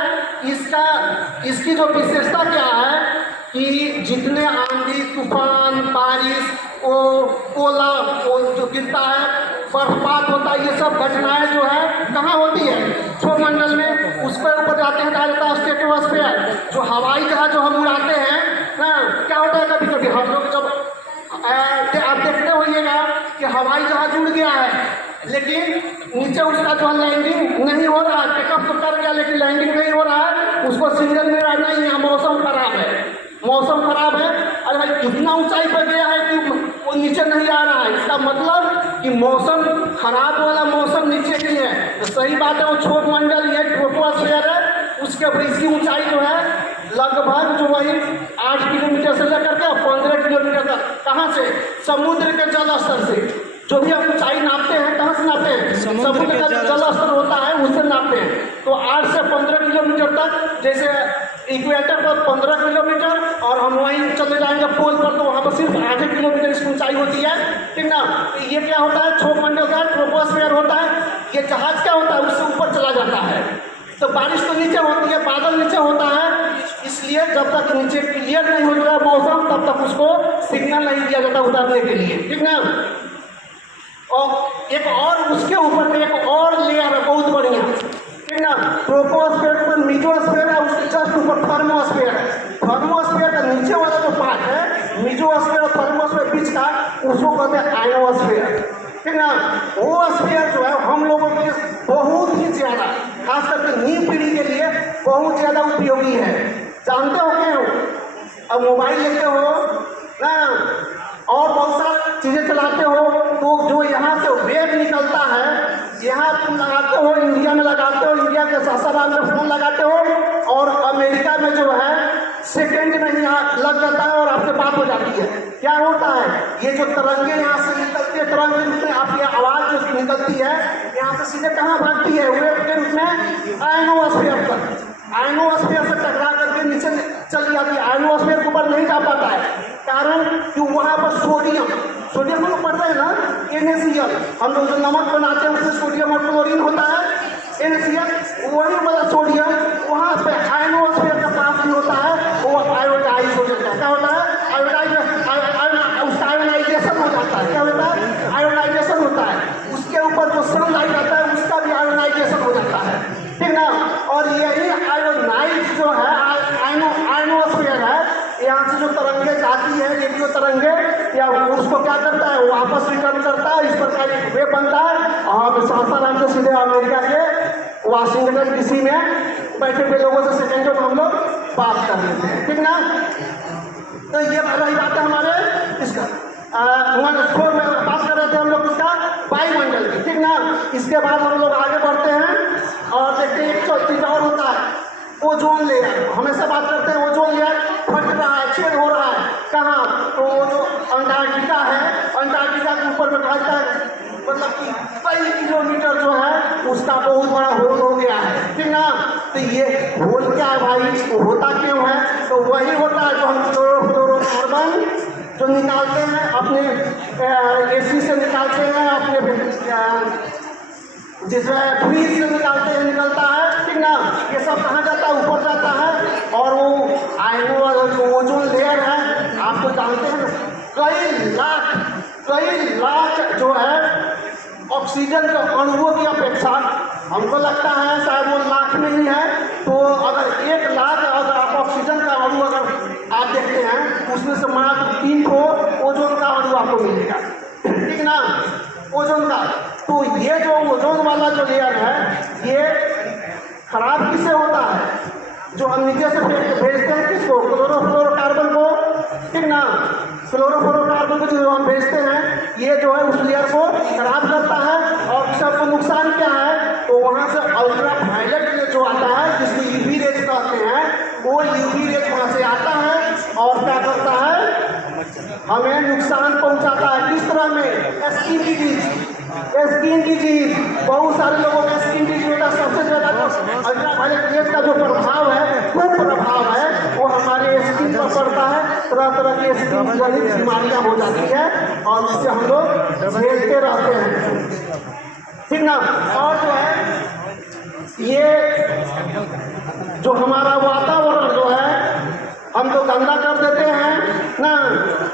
इसकी जो विशेषता क्या है कि जितने आंधी, तूफान, बारिश, ओला जो गिरता है, बर्फपात होता है, ये सब घटनाएं जो है कहाँ होती है? क्षोभमंडल में। उसके ऊपर जाते हैं, कहा जाता है स्ट्रेटोस्फेयर। जो हवाई जहाज जो हम उड़ाते हैं ना, क्या होता है कभी कभी हम लोग जब आप देखते होइएगा कि हवाई जहाज उड़ गया है लेकिन नीचे उसका जो लैंडिंग नहीं हो रहा है, पिकअप तो कर गया लेकिन लैंडिंग नहीं हो रहा है, उसको सिग्नल मिल रहा नहीं है, मौसम खराब है, मौसम खराब है। अरे भाई इतना ऊंचाई पर गया है कि वो नीचे नहीं आ रहा है, इसका मतलब कि मौसम खराब वाला मौसम नीचे की है। तो सही बात है, वो क्षोभमंडल ये ट्रोपोस्फेयर है, उसके ऊपर इसकी ऊंचाई जो है लगभग जो वही 8 किलोमीटर से लेकर के 15 किलोमीटर तक। कहाँ से? समुद्र के जल स्तर से। जो भी आप ऊंचाई नापते हैं कहाँ से नापते हैं? समुद्र का जल स्तर होता है उससे नापते हैं। तो 8 से 15 किलोमीटर तक, जैसे इक्वेटर पर 15 किलोमीटर और हम वहीं चले जाएंगे पोल पर तो वहाँ पर सिर्फ 8 किलोमीटर इसकी ऊंचाई होती है, ठीक ना। तो ये क्या होता है? क्षोभमंडल का ट्रोपोस्फेयर होता है। ये जहाज क्या होता है? उससे ऊपर चला जाता है। तो बारिश तो नीचे होती है, बादल नीचे होता है, इसलिए जब तक नीचे क्लियर नहीं हो जाता मौसम तब तक उसको सिग्नल नहीं दिया जाता उतारने के लिए, ठीक ना। और एक और उसके ऊपर में एक और लेयर है बहुत बढ़िया, ठीक ना। ट्रोपोस्फेयर पर मीजोस्फेयर है, उसके जस्ट ऊपर थर्मोस्फेयर है। थर्मोस्फेयर का नीचे वाला जो पार्ट है, मीजोस्फेयर और थर्मोस्फेयर बीच का, उसको कहते हैं आयनोस्फेयर, ठीक ना। वो स्फीयर जो है हम लोगों के लिए बहुत ही ज्यादा, खास करके नींव पीढ़ी के लिए बहुत ज्यादा उपयोगी है। जानते हो क्यों? अब मोबाइल लेते हो ना और बहुत सारी चीजें चलाते हो तो जो यहाँ से वेव निकलता है, यहाँ तुम लगाते हो, इंडिया में लगाते हो, इंडिया के सासाराम में फोन लगाते हो और अमेरिका में जो है सेकेंड में यहाँ लग जाता है और आपसे बात हो जाती है। क्या होता है? ये जो तरंगे यहाँ से निकलती है, तरंग के रूप में आपकी आवाज जो निकलती है यहाँ से सीधे कहाँ भागती है? वेव के रूप में आयनोस्फीयर पर, आयनोस्फीयर से टकरा करके नीचे चली जाती है, आयनोस्फीयर के ऊपर नहीं जा पाता है। कारण कि वहाँ पर सोडियम हम लोग पढ़ते हैं ना, NaCl, हम लोग जो नमक बनाते हैं उसमें सोडियम और क्लोरीन होता है, NaCl, वही वाला सोडियम वहाँ पे आयनोस्फीयर के पास भी होता है, वो आयोडाइज हो जाता है। क्या होता है? उसका आयोनाइजेशन हो जाता है। क्या होता है? आयोनाइजेशन होता है। उसके ऊपर जो सनलाइट आता है उसका भी आयोनाइजेशन हो जाता है, ठीक ना। और यही आयोनाइज जो है आयनोस्फीयर है, यहाँ से जो तरंगे जाती है, रेडियो तरंगे, या उसको क्या करता है, वो वापस रिटर्न करता है, इस प्रकार एक वेव बनता है। और सासाराम से सीधे अमेरिका के वाशिंगटन डीसी में बैठे हुए लोगों से सेकेंडों में हम लोग बात कर लेते हैं, ठीक ना। तो ये रही बात है हमारे इसका स्कोर में बात कर रहे थे हम लोग इसका वायुमंडल की, ठीक ना। इसके बाद हम लोग आगे बढ़ते हैं और देखते हैं एक चीज और होता है, ओजोन लेयर। हमेशा बात करते हैं ओजोन लेयर फट रहा है, छेद हो रहा है। कहाँ? तो वो जो अंटार्कटिका है, अंटार्कटिका के ऊपर में कहता है, मतलब कि कई किलोमीटर जो है उसका बहुत बड़ा होल हो गया है, ठीक ना। तो ये होल क्या है भाई, वो होता क्यों है? तो वही होता है जो हम क्लोरोफ्लोरोकार्बन जो निकालते हैं अपने एसी से निकालते हैं, अपने जिसमें फ्रीज से निकालते हैं, निकलता है, ठीक ना। ये सब कहाँ जाता है? ऊपर जाता है। और वो आयनो जो ओजोन लेयर है, आप तो जानते हैं कई लाख जो है ऑक्सीजन के अणुओं की अपेक्षा, हमको लगता है शायद वो लाख में ही है। तो अगर 1 लाख अगर आप ऑक्सीजन का अणु अगर आप देखते हैं, उसमें से मात्र 3 को ओजोन का अणु आपको मिलेगा, ठीक ना, ओजोन का। तो ये जो ओजोन वाला जो लेयर है, ये खराब किससे होता है? जो हम नीचे से भेजते हैं किसको? क्लोरोफ्लोरोकार्बन को, ठीक ना। क्लोरोफ्लोरोकार्बन को जो हम भेजते हैं, ये जो है उस लेयर को खराब करता है। और सबको नुकसान क्या है? तो वहाँ से अल्ट्रा वायलेट जो आता है, जिसको यूवी रेज कहते हैं, वो यूवी रेज वहाँ से आता है और क्या करता है? हमें नुकसान पहुँचाता है। किस तरह में? स्किन डिजीज, बहुत सारे लोगों का स्किन डिजीज होता है। सबसे ज़्यादा अल्ट्रा वायलेट रेज का जो प्रभाव है, वो प्रभाव है वो हमारे स्किन पर पड़ता है। तरह तरह की स्किन जनित बीमारियाँ हो जाती है और उससे हम लोग झेलते रहते हैं, ठीक ना। और जो है ये जो हमारा वातावरण जो है हम तो गंदा कर देते हैं ना।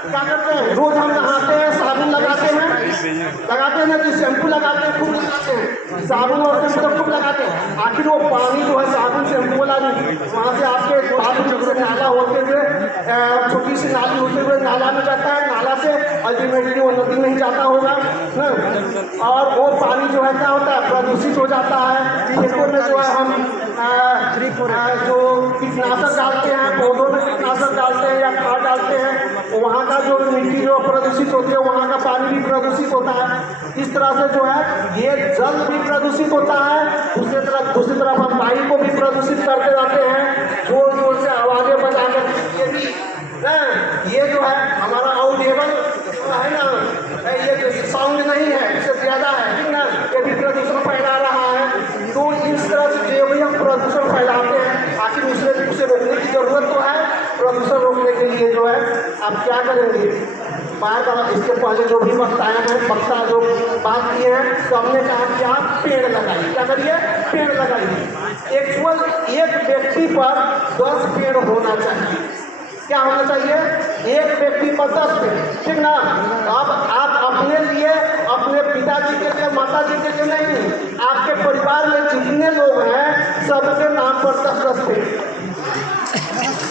क्या करते हैं? रोज हम नहाते हैं, साबुन लगाते हैं ना, तो शैम्पू लगाते हैं, खूब लगाते हैं, साबुन और शैम्पू तो खूब लगाते हैं। आखिर वो पानी जो है साबुन शैम्पू वाला वहाँ से आपके बाथरूम से नाला होते हुए, छोटी सी नाली होते हुए नाला में जाता है, नाला से अल्टीमेटली वो नदी में ही जाता होगा ना। और वो पानी जो है क्या होता है? प्रदूषित हो जाता है। खेतों में जो है हम जो कीटनाशक डालते हैं, पौधों में कीटनाशक डालते हैं या खाद डालते हैं, वहाँ का जो मिट्टी जो प्रदूषित होती है, वहाँ का पानी भी प्रदूषित होता है। इस तरह से जो है ये जल भी प्रदूषित होता है। दूसरी तरफ हम वायु को भी प्रदूषित करते रहते हैं, जोर जोर से आवाज़ें बजा कर। ये जो है हमारा ऑडिबल है ना, ये जो साउंड नहीं है, इससे ज़्यादा है, ठीक ना, ये भी प्रदूषण फैला रहा है। तो इस तरह से जो भी हम प्रदूषण फैलाते हैं, आखिर उसे रोकने की जरूरत तो है। प्रदूषण रोकने के लिए जो है आप क्या करेंगे? बार इसके पहले जो भी वक्ताएं हैं, वक्ता जो बात किए हैं, तो हमने कहा कि आप पेड़ लगाइए। क्या करिए? पेड़ लगाइए। एक्चुअल एक व्यक्ति पर 10 पेड़ होना चाहिए। क्या होना चाहिए? एक व्यक्ति पर 10 पेड़, ठीक ना। अब आप अपने लिए, अपने पिताजी के लिए, माताजी के लिए नहीं, आपके परिवार में जितने लोग हैं सबके नाम पर 10-10 पेड़,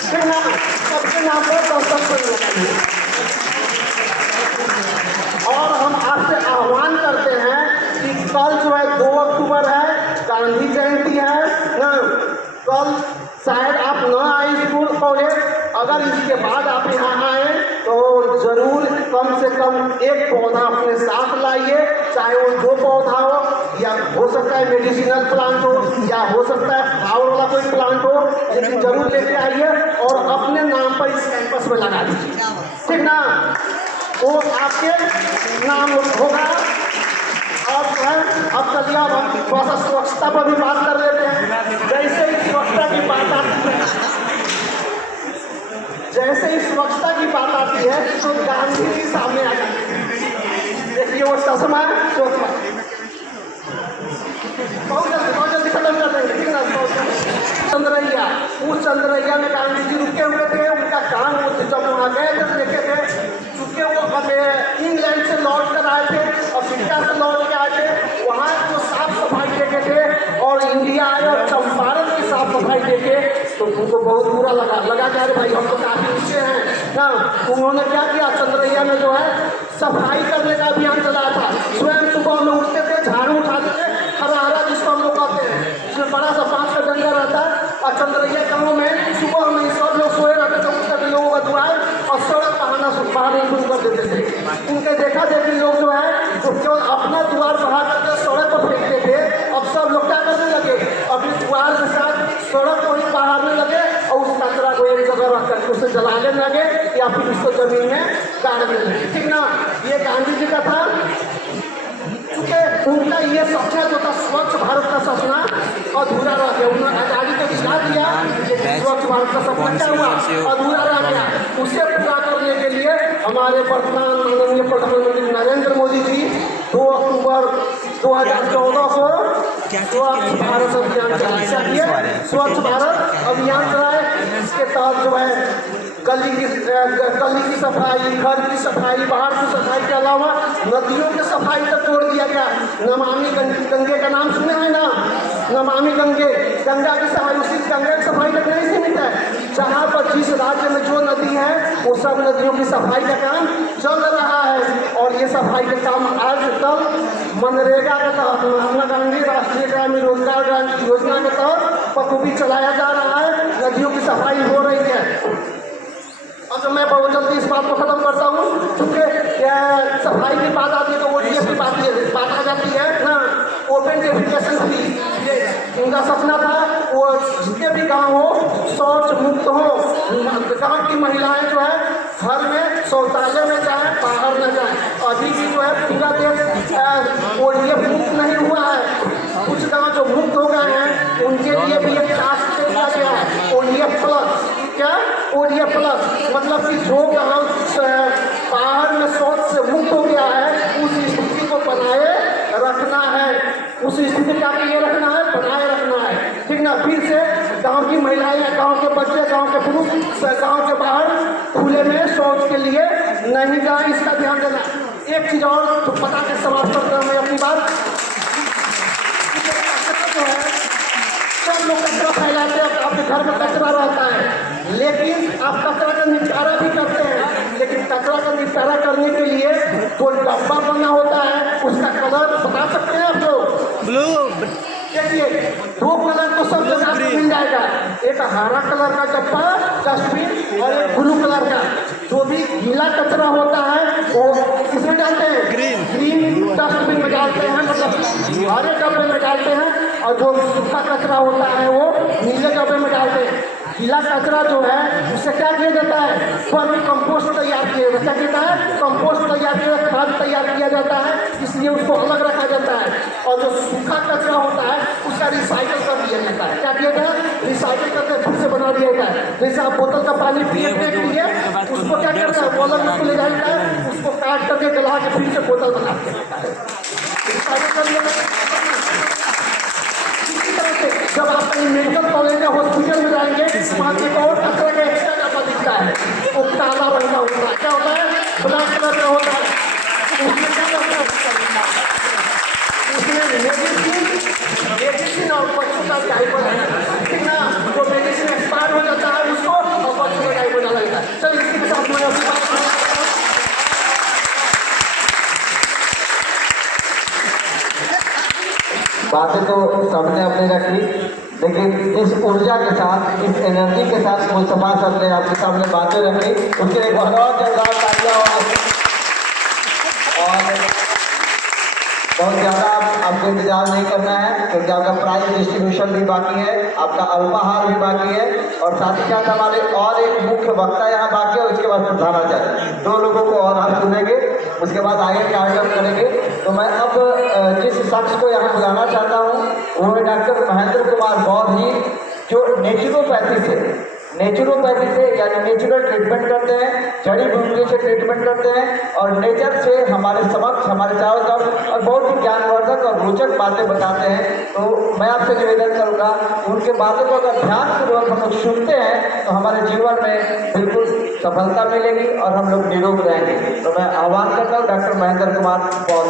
ठीक ना, सबके नाम पर 10-10 पेड़ लगाइए। और हम आपसे आह्वान करते हैं कि कल जो है 2 अक्टूबर है, गांधी जयंती है ना। कल शायद आप न आए स्कूल कॉलेज, अगर इसके बाद आप यहाँ आए तो ज़रूर कम से कम एक पौधा अपने साथ लाइए, चाहे वो 2 पौधा हो, या हो सकता है मेडिसिनल प्लांट हो, या हो सकता है फ्लावर वाला कोई प्लांट हो, लेकिन जरूर लेके आइए और अपने नाम पर इस कैंपस में लगा दीजिए, ठीक ना। वो आपके नाम होगा। और जो है अब चलिए अब हम थोड़ा सा स्वच्छता पर भी बात कर लेते हैं। जैसे ही स्वच्छता की बात आती है, जैसे ही स्वच्छता की बात आती है तो गांधी जी सामने आ जाते हैं। देखिए वो चश्मा स्वच्छता बहुत जल्दी खत्म कर देंगे, ठीक है ना। चंद्रैया, उस चंद्रैया में गांधी जी रुके हुए थे। उनका काम वो जब वहाँ गए थे देखे थे, चूंकि वो इंग्लैंड से लौट कर आए थे, अफ्रीका से लौट के आए थे, वहाँ जो साफ सफाई देखे थे और इंडिया आए और चंपारण की साफ सफाई देखे तो उनको बहुत बुरा लगा कि अरे भाई हम तो काफी नीचे हैं ना। उन्होंने क्या किया, चंद्रैया में जो है सफाई करने का अभियान चलाया था। स्वयं सुबह में उठते थे, झाड़ू उठाते थे, हरा हरा जिसको हम लोग कहते हैं, इसमें बड़ा सा 5 का डंडा रहता है। और चंद्रैया गाँव में सुबह में सब लोग सोए रहते थे, उठते थे लोगों का दुआर और सड़क बहाना शुरू कर देते थे। उनके देखा देखी लोग जो है जो केवल अपना द्वार बहा करके सड़क पर फेंकते थे, अब सब लोग क्या करने लगे, अपने द्वार के साथ सड़क को ही बहाने लगे और उस कचरा को एक जगह रख करके उसे जलाने लगे या फिर उसको जमीन में गाड़ने लगे, ठीक ना। ये गांधी जी का था, क्योंकि उनका ये सपना जो था स्वच्छ भारत का सपना अधूरा रह गया। उन्होंने आज़ादी को दिखा दिया लेकिन स्वच्छ भारत का सपना क्या हुआ, अधूरा रह गया। उसे पूरा करने के लिए हमारे वर्तमान माननीय प्रधानमंत्री नरेंद्र मोदी जी 2 अक्टूबर 2014 को स्वच्छ भारत अभियान चलाए, स्वच्छ भारत अभियान चलाए। इसके तहत जो है गली की सफाई, घर की सफाई, बाहर की सफाई के अलावा नदियों की सफाई तक जोड़ दिया गया। नमामि गंगे का नाम सुने हैं ना, नमामि गंगे, गंगा की सफाई, उसी गंगा की सफाई तक नहीं सीमित है। जहाँ पर जिस राज्य में जो नदी है वो सब नदियों की सफाई का काम चल रहा है। और ये सफाई का काम आज तक मनरेगा के तहत, महात्मा गांधी राष्ट्रीय ग्रामीण रोजगार योजना के तहत बखूबी चलाया जा रहा है। नदियों की सफाई हो रही है। अब मैं बहुत जल्दी इस बात को खत्म करता हूँ, क्योंकि सफाई की बात आती है तो ODF की बात आ जाती है ना। ओपन डेफिकेशन फ्री, ये उनका सपना था, वो जितने भी गाँव हो शौच मुक्त हो। गाँव की महिलाएं जो है घर में शौचालय में जाए, बाहर न जाए। अभी भी जो है पूरा देश ODF मुक्त नहीं हुआ है। कुछ गाँव जो मुक्त हो गए हैं उनके लिए भी एक टास्क दिया गया है, ODF प्लस। क्या ODF प्लस मतलब कि जो गाँव बाहर में शौच से मुक्त हो गया है उस स्थिति को बनाए रखना है, उस स्थिति का ये रखना है, बनाए रखना है, ठीक ना। फिर से गांव की महिलाएं, गांव के बच्चे, गांव के पुरुष गांव के बाहर खुले में शौच के लिए नहीं जाए, इसका ध्यान देना। एक चीज और तो बता के समाप्त करता हूँ मैं अपनी बात। जो है सब लोग कचरा फैलाते हैं, आपके घर में कचरा रहता है, लेकिन आप कचरा का निपटारा भी करते हैं, लेकिन कचरा का निपटारा करने के लिए जो डब्बा बना होता है उसका कलर बता सकते हैं आप लोग? ब्लू। देखिए 2 कलर तो सब जगह मिल जाएगा, एक हरा कलर का डब्बा डस्टबिन और एक ब्लू कलर का। जो भी गीला कचरा होता है वो किसमें डालते हैं? ग्रीन डस्टबिन में डालते हैं, मतलब हरे डब्बे में डालते हैं। और जो सूखा कचरा होता है वो नीले डब्बे में डालते हैं। गीला कचरा जो है उससे क्या किया जाता है? वर्मी कंपोस्ट तैयार किया जाता है, क्या कहता है? कंपोस्ट तैयार किया, खाद तैयार किया जाता है, इसलिए उसको अलग रखा जाता है। और जो सूखा कचरा होता है उसका रिसाइकल कर दिया जाता है, क्या किया जाता है? रिसाइकल करके फिर से बना दिया जाता है। जैसे आप बोतल का पानी पिए फेंक लिए, उसको क्या करता है? बोतल उसको ले जाता है, उसको काट करके गला के फिर से बोतल बना देता है, रिसाइकल कर लिया। जब आप कहीं मेडिकल कॉलेज या हॉस्पिटल में जाएंगे वहाँ एक और कचरा का एक्स्ट्रा डब्बा दिखता है, वो काला रंग का होता है, क्या होता है? ब्लैक कलर का होता है। उसमें क्या करता है? उसमें मेडिसिन और बच्चों का डायपर है, ठीक ना। वो मेडिसिन एक्सपायर हो जाता है उसको और बच्चों का डायपर डाला जाता है। चल इसी के साथ मैं बातें तो सबने अपनी रखी, लेकिन इस ऊर्जा के साथ, इस एनर्जी के साथ मुस्तफा सर ने आपके सामने बातें रखी, उसके लिए बहुत जोरदार तालियां। और बहुत ज़्यादा आपको इंतजार नहीं करना है, क्योंकि आपका प्राइज डिस्ट्रीब्यूशन भी बाकी है, आपका अल्पाहार भी बाकी है, और साथ ही साथ हमारे और एक मुख्य वक्ता यहाँ बाकी है। उसके बाद प्रधानाचार्य 2 लोगों को और हम सुनेंगे, उसके बाद आगे कार्यक्रम करेंगे। तो मैं अब जिस शख्स को यहाँ बुलाना चाहता हूँ वो है डॉक्टर महेंद्र कुमार बौद्ध जी, जो नेचुरोपैथी से नेचुरोपैथी से यानी नेचुरल ट्रीटमेंट करते हैं, जड़ी बूटियों से ट्रीटमेंट करते हैं और नेचर से हमारे समक्ष, हमारे चारों तरफ और बहुत ही ज्ञानवर्धक और रोचक बातें बताते हैं। तो मैं आपसे निवेदन करूँगा, उनके बातों को अगर ध्यानपूर्वक हम लोग सुनते हैं तो हमारे जीवन में बिल्कुल सफलता मिलेगी और हम लोग निरोग रहेंगे। तो मैं आह्वान करता हूँ डॉक्टर महेंद्र कुमार पौल।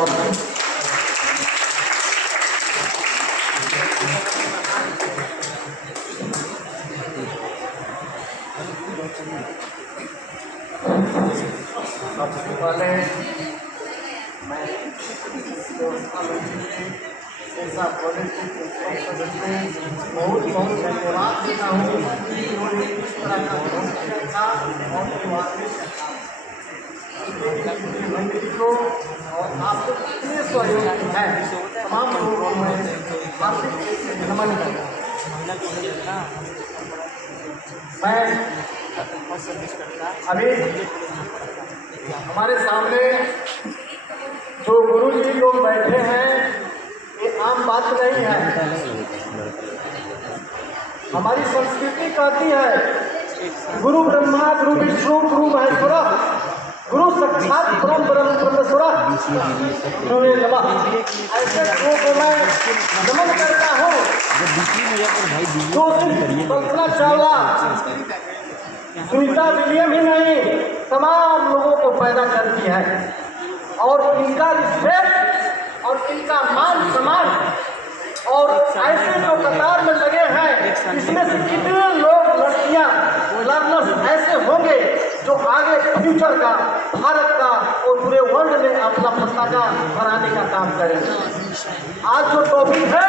सबसे पहले मैं ऐसा कॉलेज के प्रिंसिपल सदस्य बहुत बहुत धन्यवाद देता हूँ उन्होंने इस तरह का और मंत्री को और आप लोग इतने सहयोगी हैं, तमाम लोगों को मैं हार्दिक नमन करता हूँ। मैं अभी हमारे सामने जो गुरु जी लोग बैठे हैं ये आम बात नहीं है। हमारी संस्कृति कहती है गुरु ब्रह्मा गुरु विष्णु गुरु महेश्वर गुरु साक्षात ब्रह्मेश्वर गुरुवे नमः। ऐसे गुरुओं को मैं नमन करता हूँ जो कल्पना चावला सुनीता विलियम ही नहीं तमाम लोगों को पैदा करती है और इनका रिस्पेक्ट और इनका मान सम्मान और ऐसे जो कतार में लगे हैं इसमें से कितने लोग लड़कियां लर्नर्स ऐसे होंगे जो आगे फ्यूचर का भारत का और पूरे वर्ल्ड में अपना पताका फहराने का काम करेंगे। आज जो टॉपिक है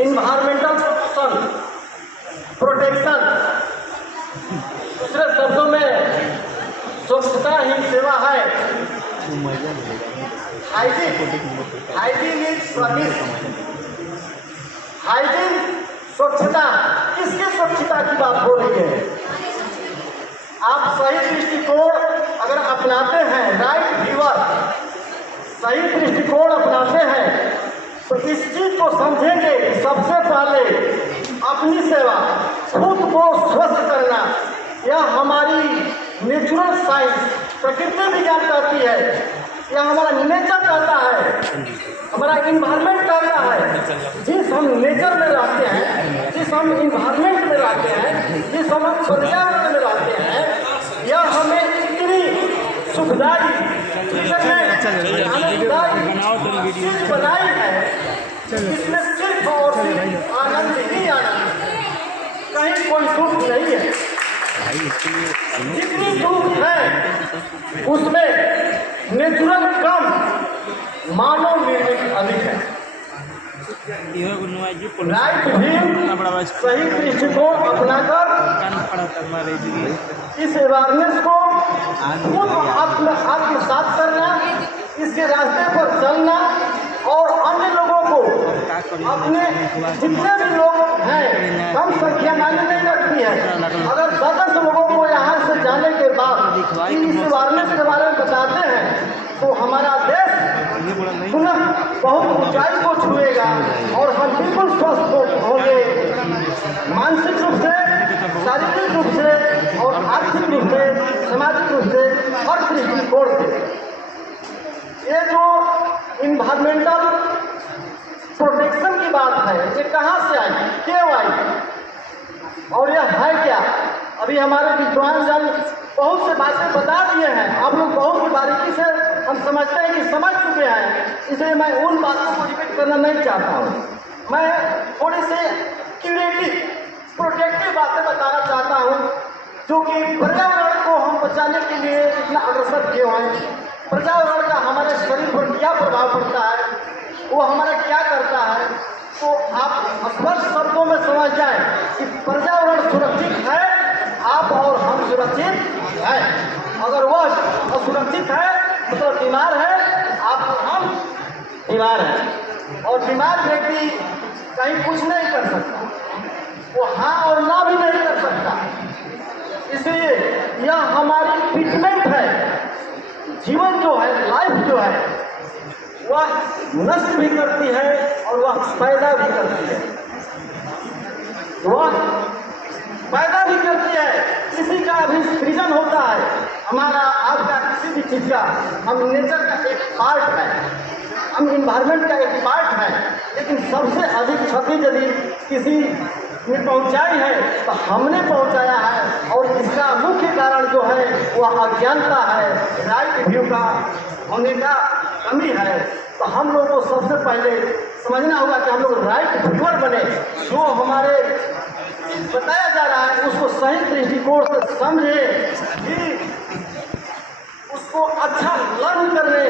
इन्वायरमेंटल प्रोटेक्शन, दूसरे शब्दों में स्वच्छता ही सेवा है। Hygiene is service. हाइजीन स्वच्छता, किसकी स्वच्छता की बात हो रही है? आप सही दृष्टिकोण अगर अपनाते हैं, राइट व्यूअर, सही दृष्टिकोण अपनाते हैं तो इस चीज को समझेंगे कि सबसे पहले अपनी सेवा, खुद को स्वस्थ करना, यह हमारी नेचुरल साइंस प्रकृति विज्ञान कहती है, यह हमारा नेचर कहता है, हमारा इन्वायरमेंट कहता है। जिस हम नेचर में रहते हैं, जिस हम इन्वायरमेंट में रहते हैं, जिस हम पर्यावरण में रहते हैं, यह हमें इतनी सुखदायी चीज बनाई है इसमें सिर्फ और सिर्फ आनंद ही आनंद, कहीं कोई दुख नहीं है। जितनी दुख है उसमें नेचुरल कम, मानव निर्मित अधिक है। राइट व्यू, सही दृष्टिकोण अपनाकर इस अवेयरनेस को खुद आत्मसात करना, इसके रास्ते पर चलना और अन्य लोगों को, अपने जितने भी लोग हैं, कम संख्या मायने नहीं रखती है, अगर 10 लोगों को यहाँ से जाने के बाद इस अवेयरनेस के बारे में बताते हैं तो हमारा देश पुनः बहुत ऊंचाई को छुएगा और हम बिल्कुल स्वस्थ होंगे, मानसिक रूप से, शारीरिक रूप से और आर्थिक रूप से, सामाजिक रूप से, हर दृष्टिकोण से। ये जो इन्वायरमेंटल प्रोटेक्शन की बात है, ये कहाँ से आई, क्यों आई और यह है क्या? अभी हमारे विद्वान जन बहुत से बातें बता दिए हैं, आप लोग बहुत ही बारीकी से हम समझते हैं कि समझ चुके हैं, इसलिए मैं उन बातों को रिपीट करना नहीं चाहता हूँ। मैं थोड़ी से क्यूरेटिव प्रोटेक्टिव बातें बताना चाहता हूँ जो कि पर्यावरण को हम बचाने के लिए इतना अग्रसर क्यों हैं, पर्यावरण का हमारे शरीर पर क्या प्रभाव पड़ता है, वो हमारा क्या करता है। तो आप स्पष्ट शब्दों में समझ जाए कि पर्यावरण सुरक्षित है, आप और हम सुरक्षित है। अगर वह असुरक्षित है मतलब बीमार है, आप और हम बीमार हैं। और बीमार व्यक्ति कहीं कुछ नहीं कर सकता, वो हाँ और ना भी नहीं कर सकता। इसलिए यह हमारी फिटमेंट है। जीवन जो है, लाइफ जो है, वह नष्ट भी करती है और वह पैदा भी करती है। वह पैदा भी करती है, किसी का भी सृजन होता है। हमारा आपका किसी भी चीज़ का हम नेचर का एक पार्ट है, हम इन्वायरमेंट का एक पार्ट है, लेकिन सबसे अधिक क्षति यदि किसी ने पहुंचाई है तो हमने पहुंचाया है। और इसका मुख्य कारण जो है वह अज्ञानता है, राइट व्यू का होने का कमी है। तो हम लोग को सबसे पहले समझना होगा कि हम लोग राइट व्यूअर बने, जो हमारे बताया जा रहा है उसको सही दृष्टिकोण से समझे, कि उसको अच्छा लर्न करने,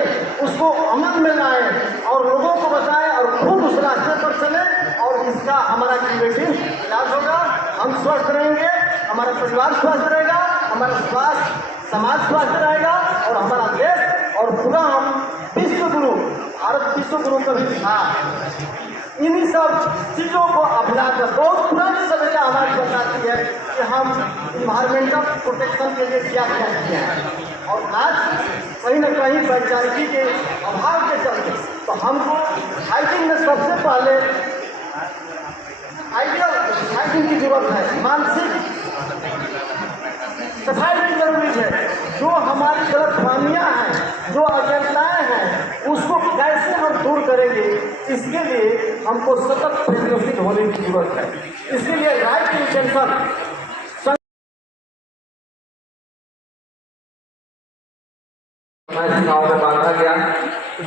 उसको अमल में लाए और लोगों को बताएं और खुद उस रास्ते पर चले। और इसका हमारा क्रिएटिव इलाज होगा, हम स्वस्थ रहेंगे, हमारा परिवार स्वस्थ रहेगा, हमारा स्वास्थ्य समाज स्वस्थ रहेगा और हमारा देश और पूरा हम विश्व गुरु, भारत विश्व गुरु कभी था। इन्हीं सब चीज़ों को अपनाकर बहुत पुरानी सभ्यता हमारी बताती है कि हम इन्वायरमेंटल प्रोटेक्शन के लिए क्या क्या किया है। और आज कहीं न कहीं वैचारिकी के अभाव के चलते तो हमको हाइकिंग में सबसे पहले आइडियल हाइकिंग की जरूरत है, मानसिक सफाई की जरूरी है। जो हमारी गलतफहमियाँ हैं, जो अज्ञानताएँ हैं, उसको कैसे हम दूर करेंगे, इसके लिए हमको सतत प्रयत्नशील होने की जरूरत है। इसके लिए राइट इंटेंशन गाँव में बांधा गया।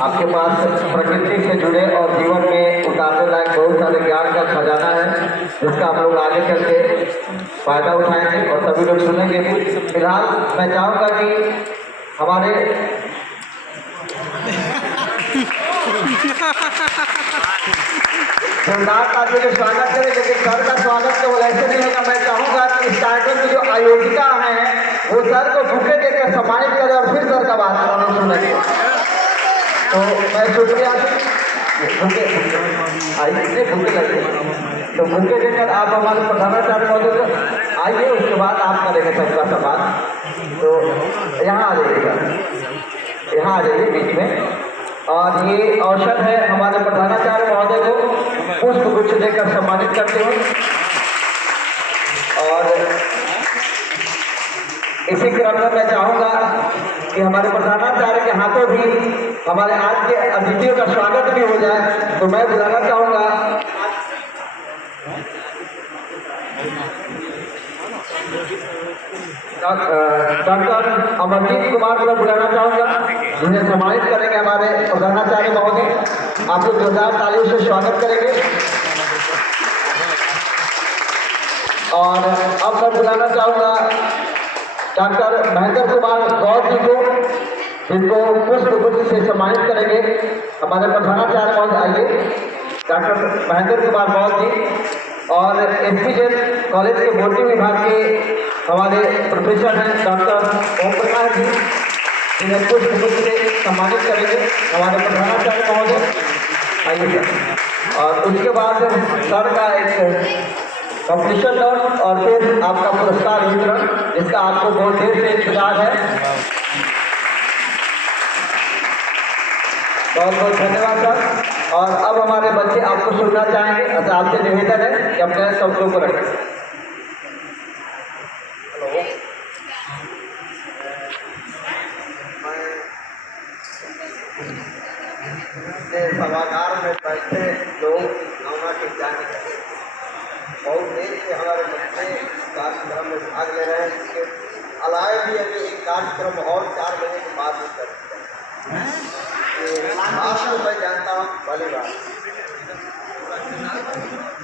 आपके पास प्रकृति से जुड़े और जीवन में उतारने लायक बहुत सारे ज्ञान का खजाना है, जिसका हम लोग आगे चल के फायदा उठाएंगे और सभी लोग सुनेंगे भी। फिलहाल मैं चाहूँगा कि हमारे जोरदार तालियों से स्वागत करें, लेकिन सर का स्वागत केवल ऐसे नहीं होगा। मैं चाहूँगा कि इस कार्यक्रम की जो आयोजिका हैं वो सर को बुके देकर सम्मानित करें और फिर सर का बात हम सुनेंगे। तो मैं शुक्रिया बुके आइए बुके लगे, तो बुके देकर आप हमारे प्रधानाचार्य महोदय को आइए, उसके बाद आप करेंगे सबका सम्मान। तो यहाँ आ जाइएगा, यहाँ आ जाइए बीच में। और ये अवसर है हमारे प्रधानाचार्य महोदय को पुष्प गुच्छ देकर सम्मानित करते हैं। और इसी क्रम में मैं चाहूँगा कि हमारे प्रधानाचार्य के हाथों भी हमारे आज के अतिथियों का स्वागत भी हो जाए। तो मैं बुलाना चाहूँगा डॉक्टर अमरजीत कुमार को बुलाना चाहूँगा, जिन्हें सम्मानित करेंगे हमारे प्रधानाचार्य महोदय। आप लोग जोरदार तालियों से स्वागत करेंगे। और अब मैं बुलाना चाहूँगा डॉक्टर महेंद्र कुमार गौर जी को, जिनको पुष्प गुच्छ से सम्मानित करेंगे हमारे प्रधानाचार्य महोदय। आइए डॉक्टर महेंद्र कुमार गौर जी। और एसपीजेड कॉलेज के बोर्डिंग विभाग के हमारे प्रोफेसर हैं डॉक्टर ओम प्रकाश जी, जिन्हें पुष्प गुच्छ से सम्मानित करेंगे हमारे प्रधानाचार्य महोदय। आइए सर। और उसके बाद सर का एक कॉम्पिटिशन राउंड और फिर आपका पुरस्कार वितरण, जिसका आपको बहुत देर से इंतजार है। बहुत बहुत धन्यवाद सर। और अब हमारे बच्चे आपको सुनना चाहेंगे, अतः आपसे निवेदन है कि अपने शब्दों को रखें। सभागार में बैठे लोग भावना के जाने लगे। बहुत देर से हमारे बच्चे कार्यक्रम में भाग ले रहे हैं, जिसके अलावा भी अभी एक कार्यक्रम और 4 बजे के बाद ही कर आपको मैं जानता हूँ पहली बार।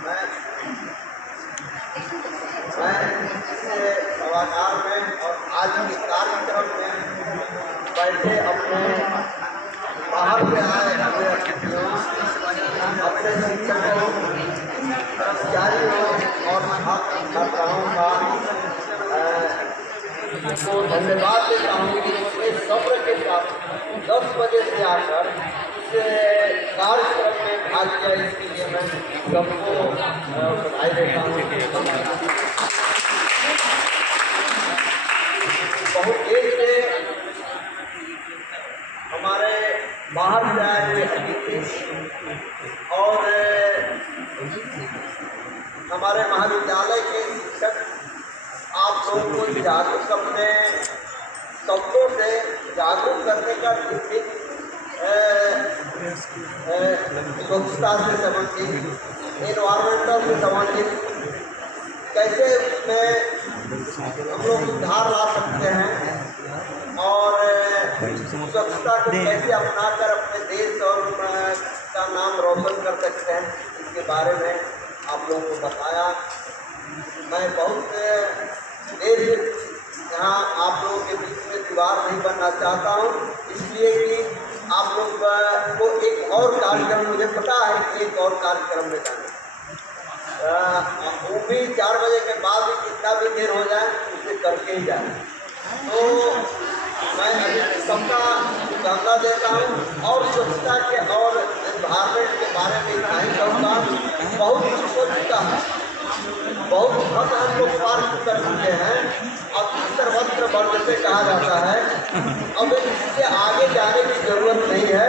मैं इस सभागार में और आज के कार्यक्रम में बैठे अपने बाहर से आए अपने शिक्षकों, कर्मचारियों और छात्राओं का धन्यवाद देता हूँ कि उन्होंने सब्र के साथ 10 बजे से आकर इस कार्यक्रम में भाग लिया। इसके लिए मैं सबको बधाई देता हूँ। बहुत देर से हमारे बाहर से आए हुए अतिथि और हमारे महाविद्यालय के शिक्षक आप लोगों को जागरूक अपने शब्दों से जागरूक करने का स्वच्छता से संबंधित, एनवायरमेंटल से संबंधित कैसे उसमें हम लोग सुधार ला सकते हैं और स्वच्छता को कैसे अपनाकर अपने देश और का नाम रोशन कर सकते हैं, इसके बारे में आप लोगों को बताया। मैं बहुत देर यहाँ आप लोगों के बीच में दीवार नहीं बनना चाहता हूँ, इसलिए कि आप लोग को एक और कार्यक्रम, मुझे पता है कि एक और कार्यक्रम में जाना वो भी 4 बजे के बाद भी कितना भी देर हो जाए उसे करके ही जाए। तो मैं अभी सबका शुभकामना देता हूँ और स्वच्छता के और एनवायरमेंट के बारे में इतना ही कहूँगा। बहुत कुछ हो चुका है, बहुत हद हम लोग पार कर चुके हैं। अब सर्वत्र वर्ग से कहा जाता है, अब इससे आगे जाने की जरूरत नहीं है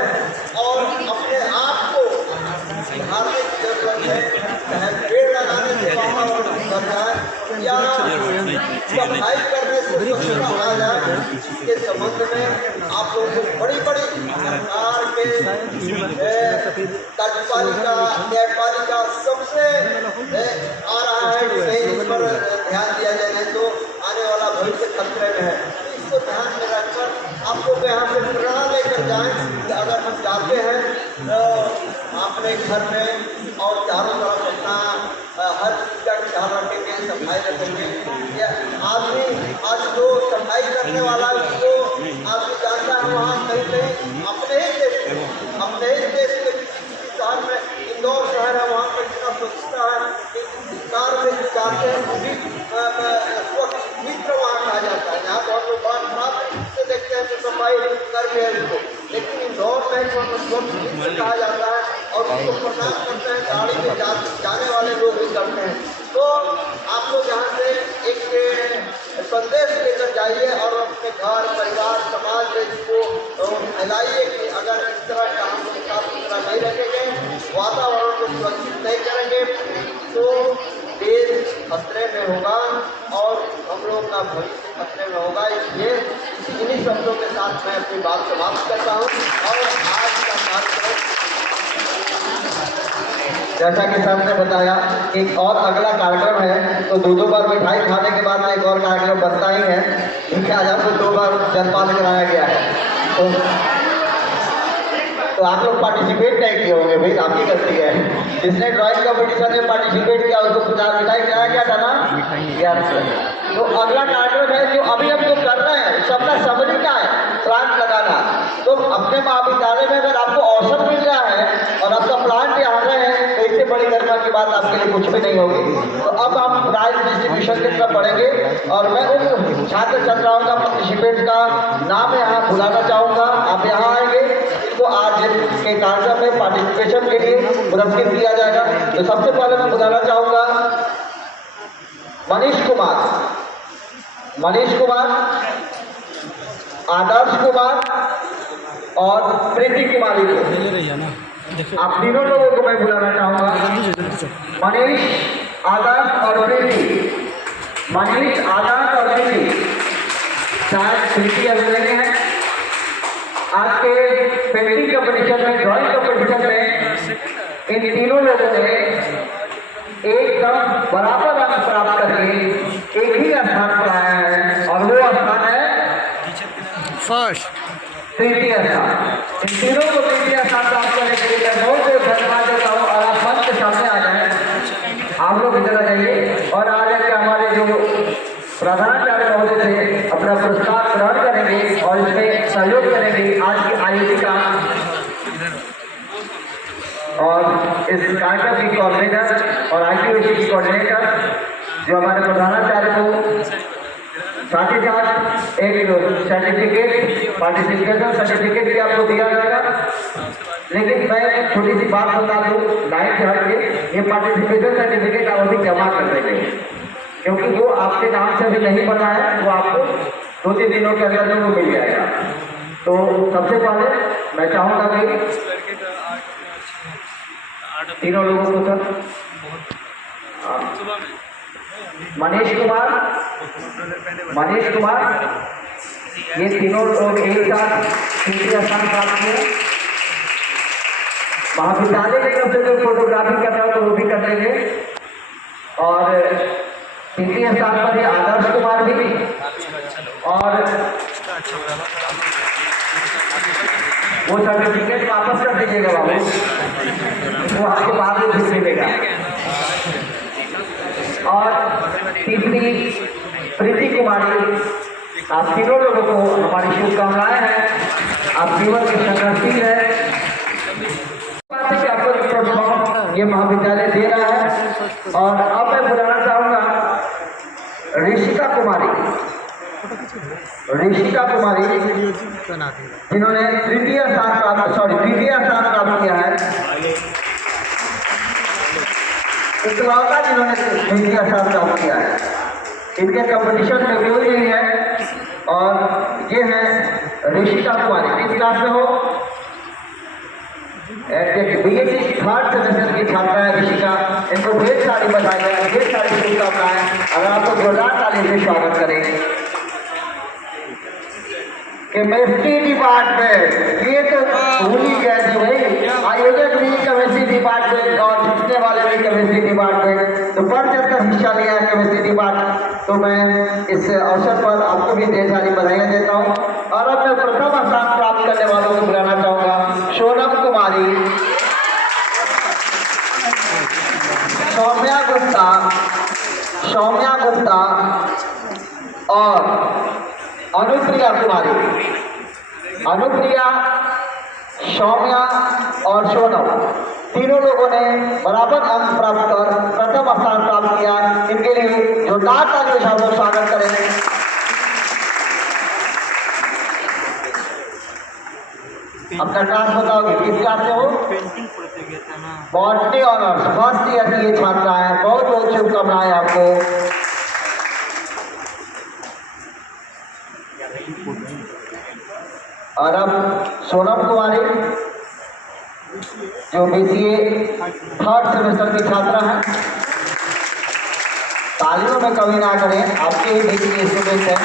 और अपने आप को सुधारने की जरूरत है। चाहे पेड़ लगाने से वातावरण सुधर जाए या सफाई करने से स्वच्छता आ जाए, इसके संबंध में आप लोगों को बड़ी बड़ी सरकार के कार्यपालिका न्यायपालिका सबसे आ रहा है कि इस पर ध्यान दिया जाए, तो आने वाला भविष्य खतरे में है। इसको ध्यान में रखकर आप लोग यहाँ से प्रेरणा लेकर जाएं कि अगर हम जाते हैं तो अपने घर में और चारों तरफ अपना हर चीज़ का ख्याल रखेंगे, सफाई रखेंगे। या आदमी आज जो सफाई करने वाला उसको आदमी जानता है वहाँ कहीं कहीं अपने ही देश के किसी शहर में, इंदौर शहर है, वहाँ पर इतना स्वच्छता है कि कार में जो जाते हैं वो भी स्वच्छ मित्र वहाँ कहा जाता है। यहाँ बहुत लोग बात खराब से देखते हैं तो सफाई करके उसको, लेकिन इंदौर में स्वच्छ मित्र कहा जाता है और उसको प्रणाम करते हैं, गाड़ी में जाने वाले लोग भी करते हैं। तो आप लोग यहाँ से एक संदेश लेकर जाइए और अपने घर परिवार समाज में इसको फैलाइए कि अगर इस तरह का हम लोग साफ सुथरा नहीं रखेंगे, वातावरण को सुरक्षित नहीं करेंगे तो देश खतरे में होगा और हम लोग का भविष्य खतरे में होगा। इसलिए इन्हीं शब्दों के साथ मैं अपनी बात समाप्त करता हूँ और आज का कार्यक्रम जैसा कि सर ने बताया एक और अगला कार्यक्रम है, तो 2 बार मिठाई खाने के बाद एक और कार्यक्रम बनता ही है, क्योंकि आज आपको 2 बार जलपान कराया गया है। तो आप लोग पार्टिसिपेट नहीं किए होंगे, भाई आपकी गलती है। जिसने ड्राइंग कॉम्पिटिशन में पार्टिसिपेट किया उसको 50 मिठाई खिलाया गया था ना, यस। तो अगला कार्यक्रम है जो अभी हम लोग कर रहे हैं, सबका समझ का है प्लांट लगाना। तो अपने महाविद्यालय में अगर आपको अवसर मिल रहा है और आपका प्लांट यहाँ रहे हैं तो इससे बड़ी गर्मा की बात आपके लिए कुछ भी नहीं होगी। तो अब हम प्राइज डिस्ट्रीब्यूशन की तरफ बढ़ेंगे और मैं उन छात्र छात्राओं का पार्टिसिपेंट का नाम यहाँ बुलाना चाहूँगा। आप यहाँ आएंगे, इनको आज के कार्यक्रम में पार्टिसिपेशन के लिए पुरस्कृत किया जाएगा। तो सबसे पहले मैं बुलाना चाहूँगा मनीष कुमार, आदर्श कुमार और प्रीति कुमारी को। आप तीनों लोगों को मैं बुलाना चाहूँगा, मनीष, आदर्श और प्रीति। मनीष, आदर्श और प्रीति, शायद प्रीति अवेलेबल है। आज के पेंटिंग कंपटीशन में, ड्राइंग कंपटीशन में इन तीनों लोगों ने एकदम बराबर अंक प्राप्त करके एक ही स्थान पर आया है और वो स्थान है फर्स्ट, तृतीय स्थान। इन तीनों को तृतीय स्थान प्राप्त करने के लिए मैं बहुत बहुत धन्यवाद देता हूँ और आप मंच के सामने आ जाए, आप लोग इधर आ जाइए और आ जाकर हमारे जो प्रधानाचार्य महोदय थे अपना पुरस्कार ग्रहण करेंगे और इसमें सहयोग करेंगे आज की आयोजित का। और इस कार्यक्रम की कोऑर्डिनेटर और IQAC की कोऑर्डिनेटर जो हमारे प्रधानाचार्य को साथ ही साथ एक सर्टिफिकेट, पार्टिसिपेशन सर्टिफिकेट भी आपको दिया जाएगा। लेकिन मैं छोटी सी बात बता दूँ लाइन से हट के, ये पार्टिसिपेशन सर्टिफिकेट आप अभी जमा कर देंगे, क्योंकि वो आपके नाम से अभी नहीं बना है, वो आपको 2-3 दिनों के अंदर में वो मिल जाएगा। तो सबसे पहले मैं चाहूँगा कि तीनों लोगों को सर मनीष कुमार, ये तीनों लोग एक साथ तृतीय स्थान प्राप्त किए। महाविद्यालय की तरफ से जो फोटोग्राफी कर रहा हो तो वो भी कर लेंगे। और तृतीय स्थान पर ये आदर्श कुमार भी, और वो सर्टिफिकेट वापस कर दीजिएगा बाबू, वो आपके बाद में भेज मिलेगा। और तीसरी प्रीति कुमारी, आप तीनों लोगों को हमारी शुभकामनाएं हैं। आप जीवन के संघर्षशील है, आपको प्लेटफॉर्म ये महाविद्यालय दे रहा है। और अब मैं बुलाना चाहूंगा ऋषिका कुमारी, जिन्होंने द्वितीय स्थान प्राप्त किया है। इकलौता जिन्होंने द्वितीय स्थान प्राप्त किया है। इनके कंपटीशन में कोई नहीं है। और ये है ऋषिका कुमारी, किस क्लास में हो? बीएससी थर्ड सेमेस्टर की छात्रा है ऋषिका। इनको ढेर सारी बधाइयाँ, ढेर सारी शुभकामनाएं। अगर आपको जोरदार ताली से स्वागत करें। केमिस्ट्री डिपार्टमेंट, ये तो भूल ही गए थे भाई। आयोजक भी केमिस्ट्री डिपार्टमेंट और जीतने वाले भी केमिस्ट्री डिपार्टमेंट, तो बढ़ चढ़कर हिस्सा लिया है केमिस्ट्री डिपार्टमेंट। तो मैं इस अवसर पर आपको भी ढेर सारी बधाइयाँ देता हूँ। और अब मैं प्रथम स्थान प्राप्त करने वालों को बुलाना चाहूँगा सोनम कुमारी, सौम्या गुप्ता और अनुप्रिया कुमारी। अनुप्रिया, सौम्या और सोनम तीनों लोगों ने बराबर अंक प्राप्त कर प्रथम स्थान प्राप्त किया। इनके लिए जोरदार तालियों से हम स्वागत करें। अपना क्लास बताओगे, किस क्लास से हो? बॉटनी ऑनर्स फर्स्ट ईयर की ये छात्रा है। बहुत बहुत शुभकामनाएं आपको। और अब सोनम कुमारी, जो बीसीए थर्ड सेमेस्टर की छात्रा है। तालियों में कमी ना करें, आपके ही बीसीए स्टूडेंट हैं।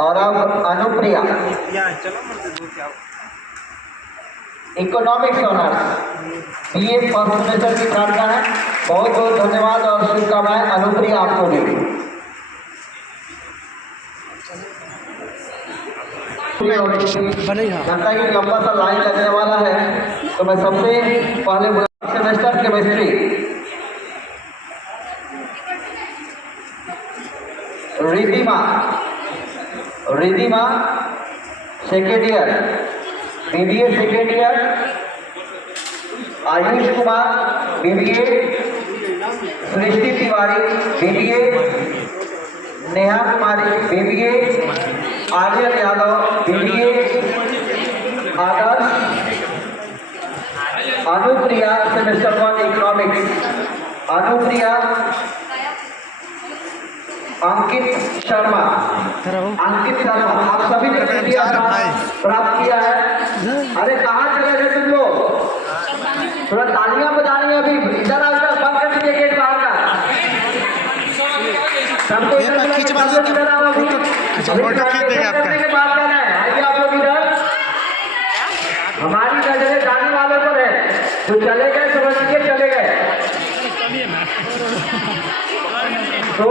और अब Anupriya, economics honours BA first semester की छात्रा है। बहुत बहुत धन्यवाद और शुभकामनाएं अनुप्रिया आपको भी। जनता की लंबा सा लाइन लगने वाला है, तो मैं सबसे पहले semester chemistry Ridhima second year, BBA second year. Ayush Kumar BBA, Srishti Tiwari BBA, Neha Kumari BBA, Aryan Yadav BBA, Adarsh, Anupriya semester 1 economics, Anupriya, Ankit Sharma, आप सभी ने प्राप्त किया है। अरे कहाँ चले गए तुम लोग? थोड़ा तालियां बजानी है अभी। इधर आकर बंद कर दीजिए गेट बाहर का। सबको इधर खींच बात के बाद जाना है। आइए आप लोग इधर। हमारी नजरें जाने वाले पर है, तो चले गए समझ के चले गए। तो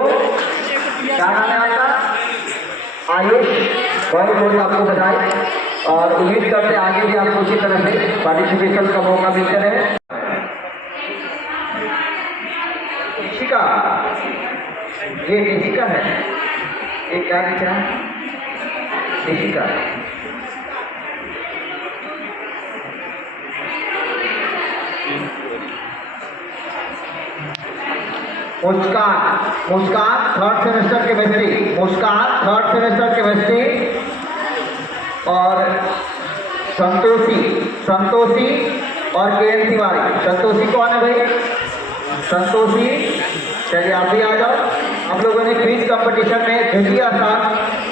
क्या नाम है आपका? आयुष, बहुत बहुत आपको बधाई। और उम्मीद करते आगे भी आपको उसी तरह से पार्टिसिपेशन का मौका मिलते रहे। ऋषिका, ये ऋषिका है, ये क्या लिखा है? ऋषिका। मुस्कान थर्ड सेमेस्टर केमिस्ट्री। और संतोषी और के.एन. तिवारी। संतोषी कौन है भाई? संतोषी, चलिए आप भी आ जाओ। आप लोगों ने क्विज कंपटीशन में द्वितीय स्थान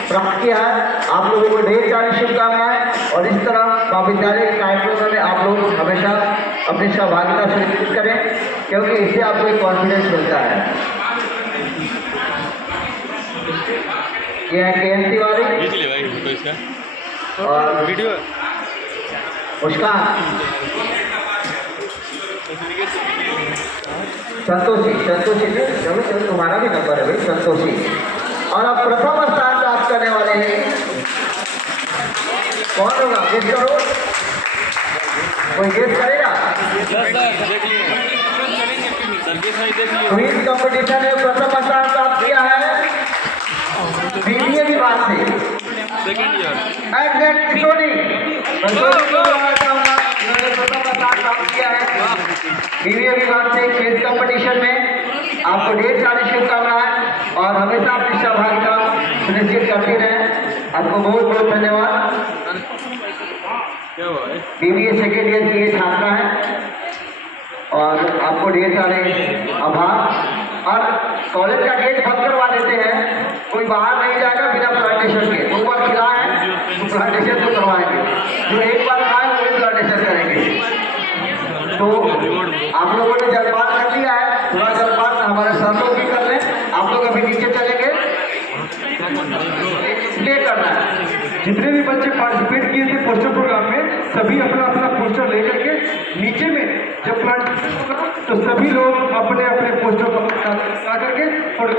प्राप्त किया है। आप लोगों को ढेर सारी शुभकामनाएं। और इस तरह महाविद्यालय के कार्यक्रमों में आप लोग हमेशा अपनी सहभागिता सुनिश्चित करें, क्योंकि इससे आपको एक कॉन्फिडेंस मिलता है। ये है KN तिवारी खींच ले भाई फोटो इसका और वीडियो मुस्कान संतोषी चलो तुम्हारा भी नंबर है भाई, संतोषी। और अब प्रथम स्थान प्राप्त करने वाले हैं, कौन होगा? गेस करो, कोई गेस करेगा? क्विज कंपटीशन में प्रथम स्थान प्राप्त किया है BBA विभाग से एग्जैक्ट किशोरी प्राप्त किया है BBA विभाग से। क्विज कंपटीशन में आपको ढेर सारी शुभकामनाएं और हमेशा अपनी सहभागिता सुनिश्चित करती रहें। आपको बहुत बहुत धन्यवाद। BBA सेकेंड ईयर की ये छात्रा है और आपको ढेर सारे आभार। और कॉलेज का गेट बंद करवा देते हैं, कोई बाहर नहीं जाएगा बिना प्लांटेशन के। दो बार खिला है तो प्लांटेशन तो करवाएंगे, जो एक बार खाए वही प्लांटेशन करेंगे। तो आप लोगों ने जलपान कर दिया है, थोड़ा जलपान हमारे सर लोग भी कर लें। आप लोग अभी नीचे चलेंगे, ये करना है। जितने भी बच्चे पार्टिसिपेट किए थे पोस्टर प्रोग्राम में, सभी अपना अपना पोस्टर लेकर के नीचे में जब प्लांटेशन होगा तो सभी लोग अपने अपने पोस्टर को ला करके फोटो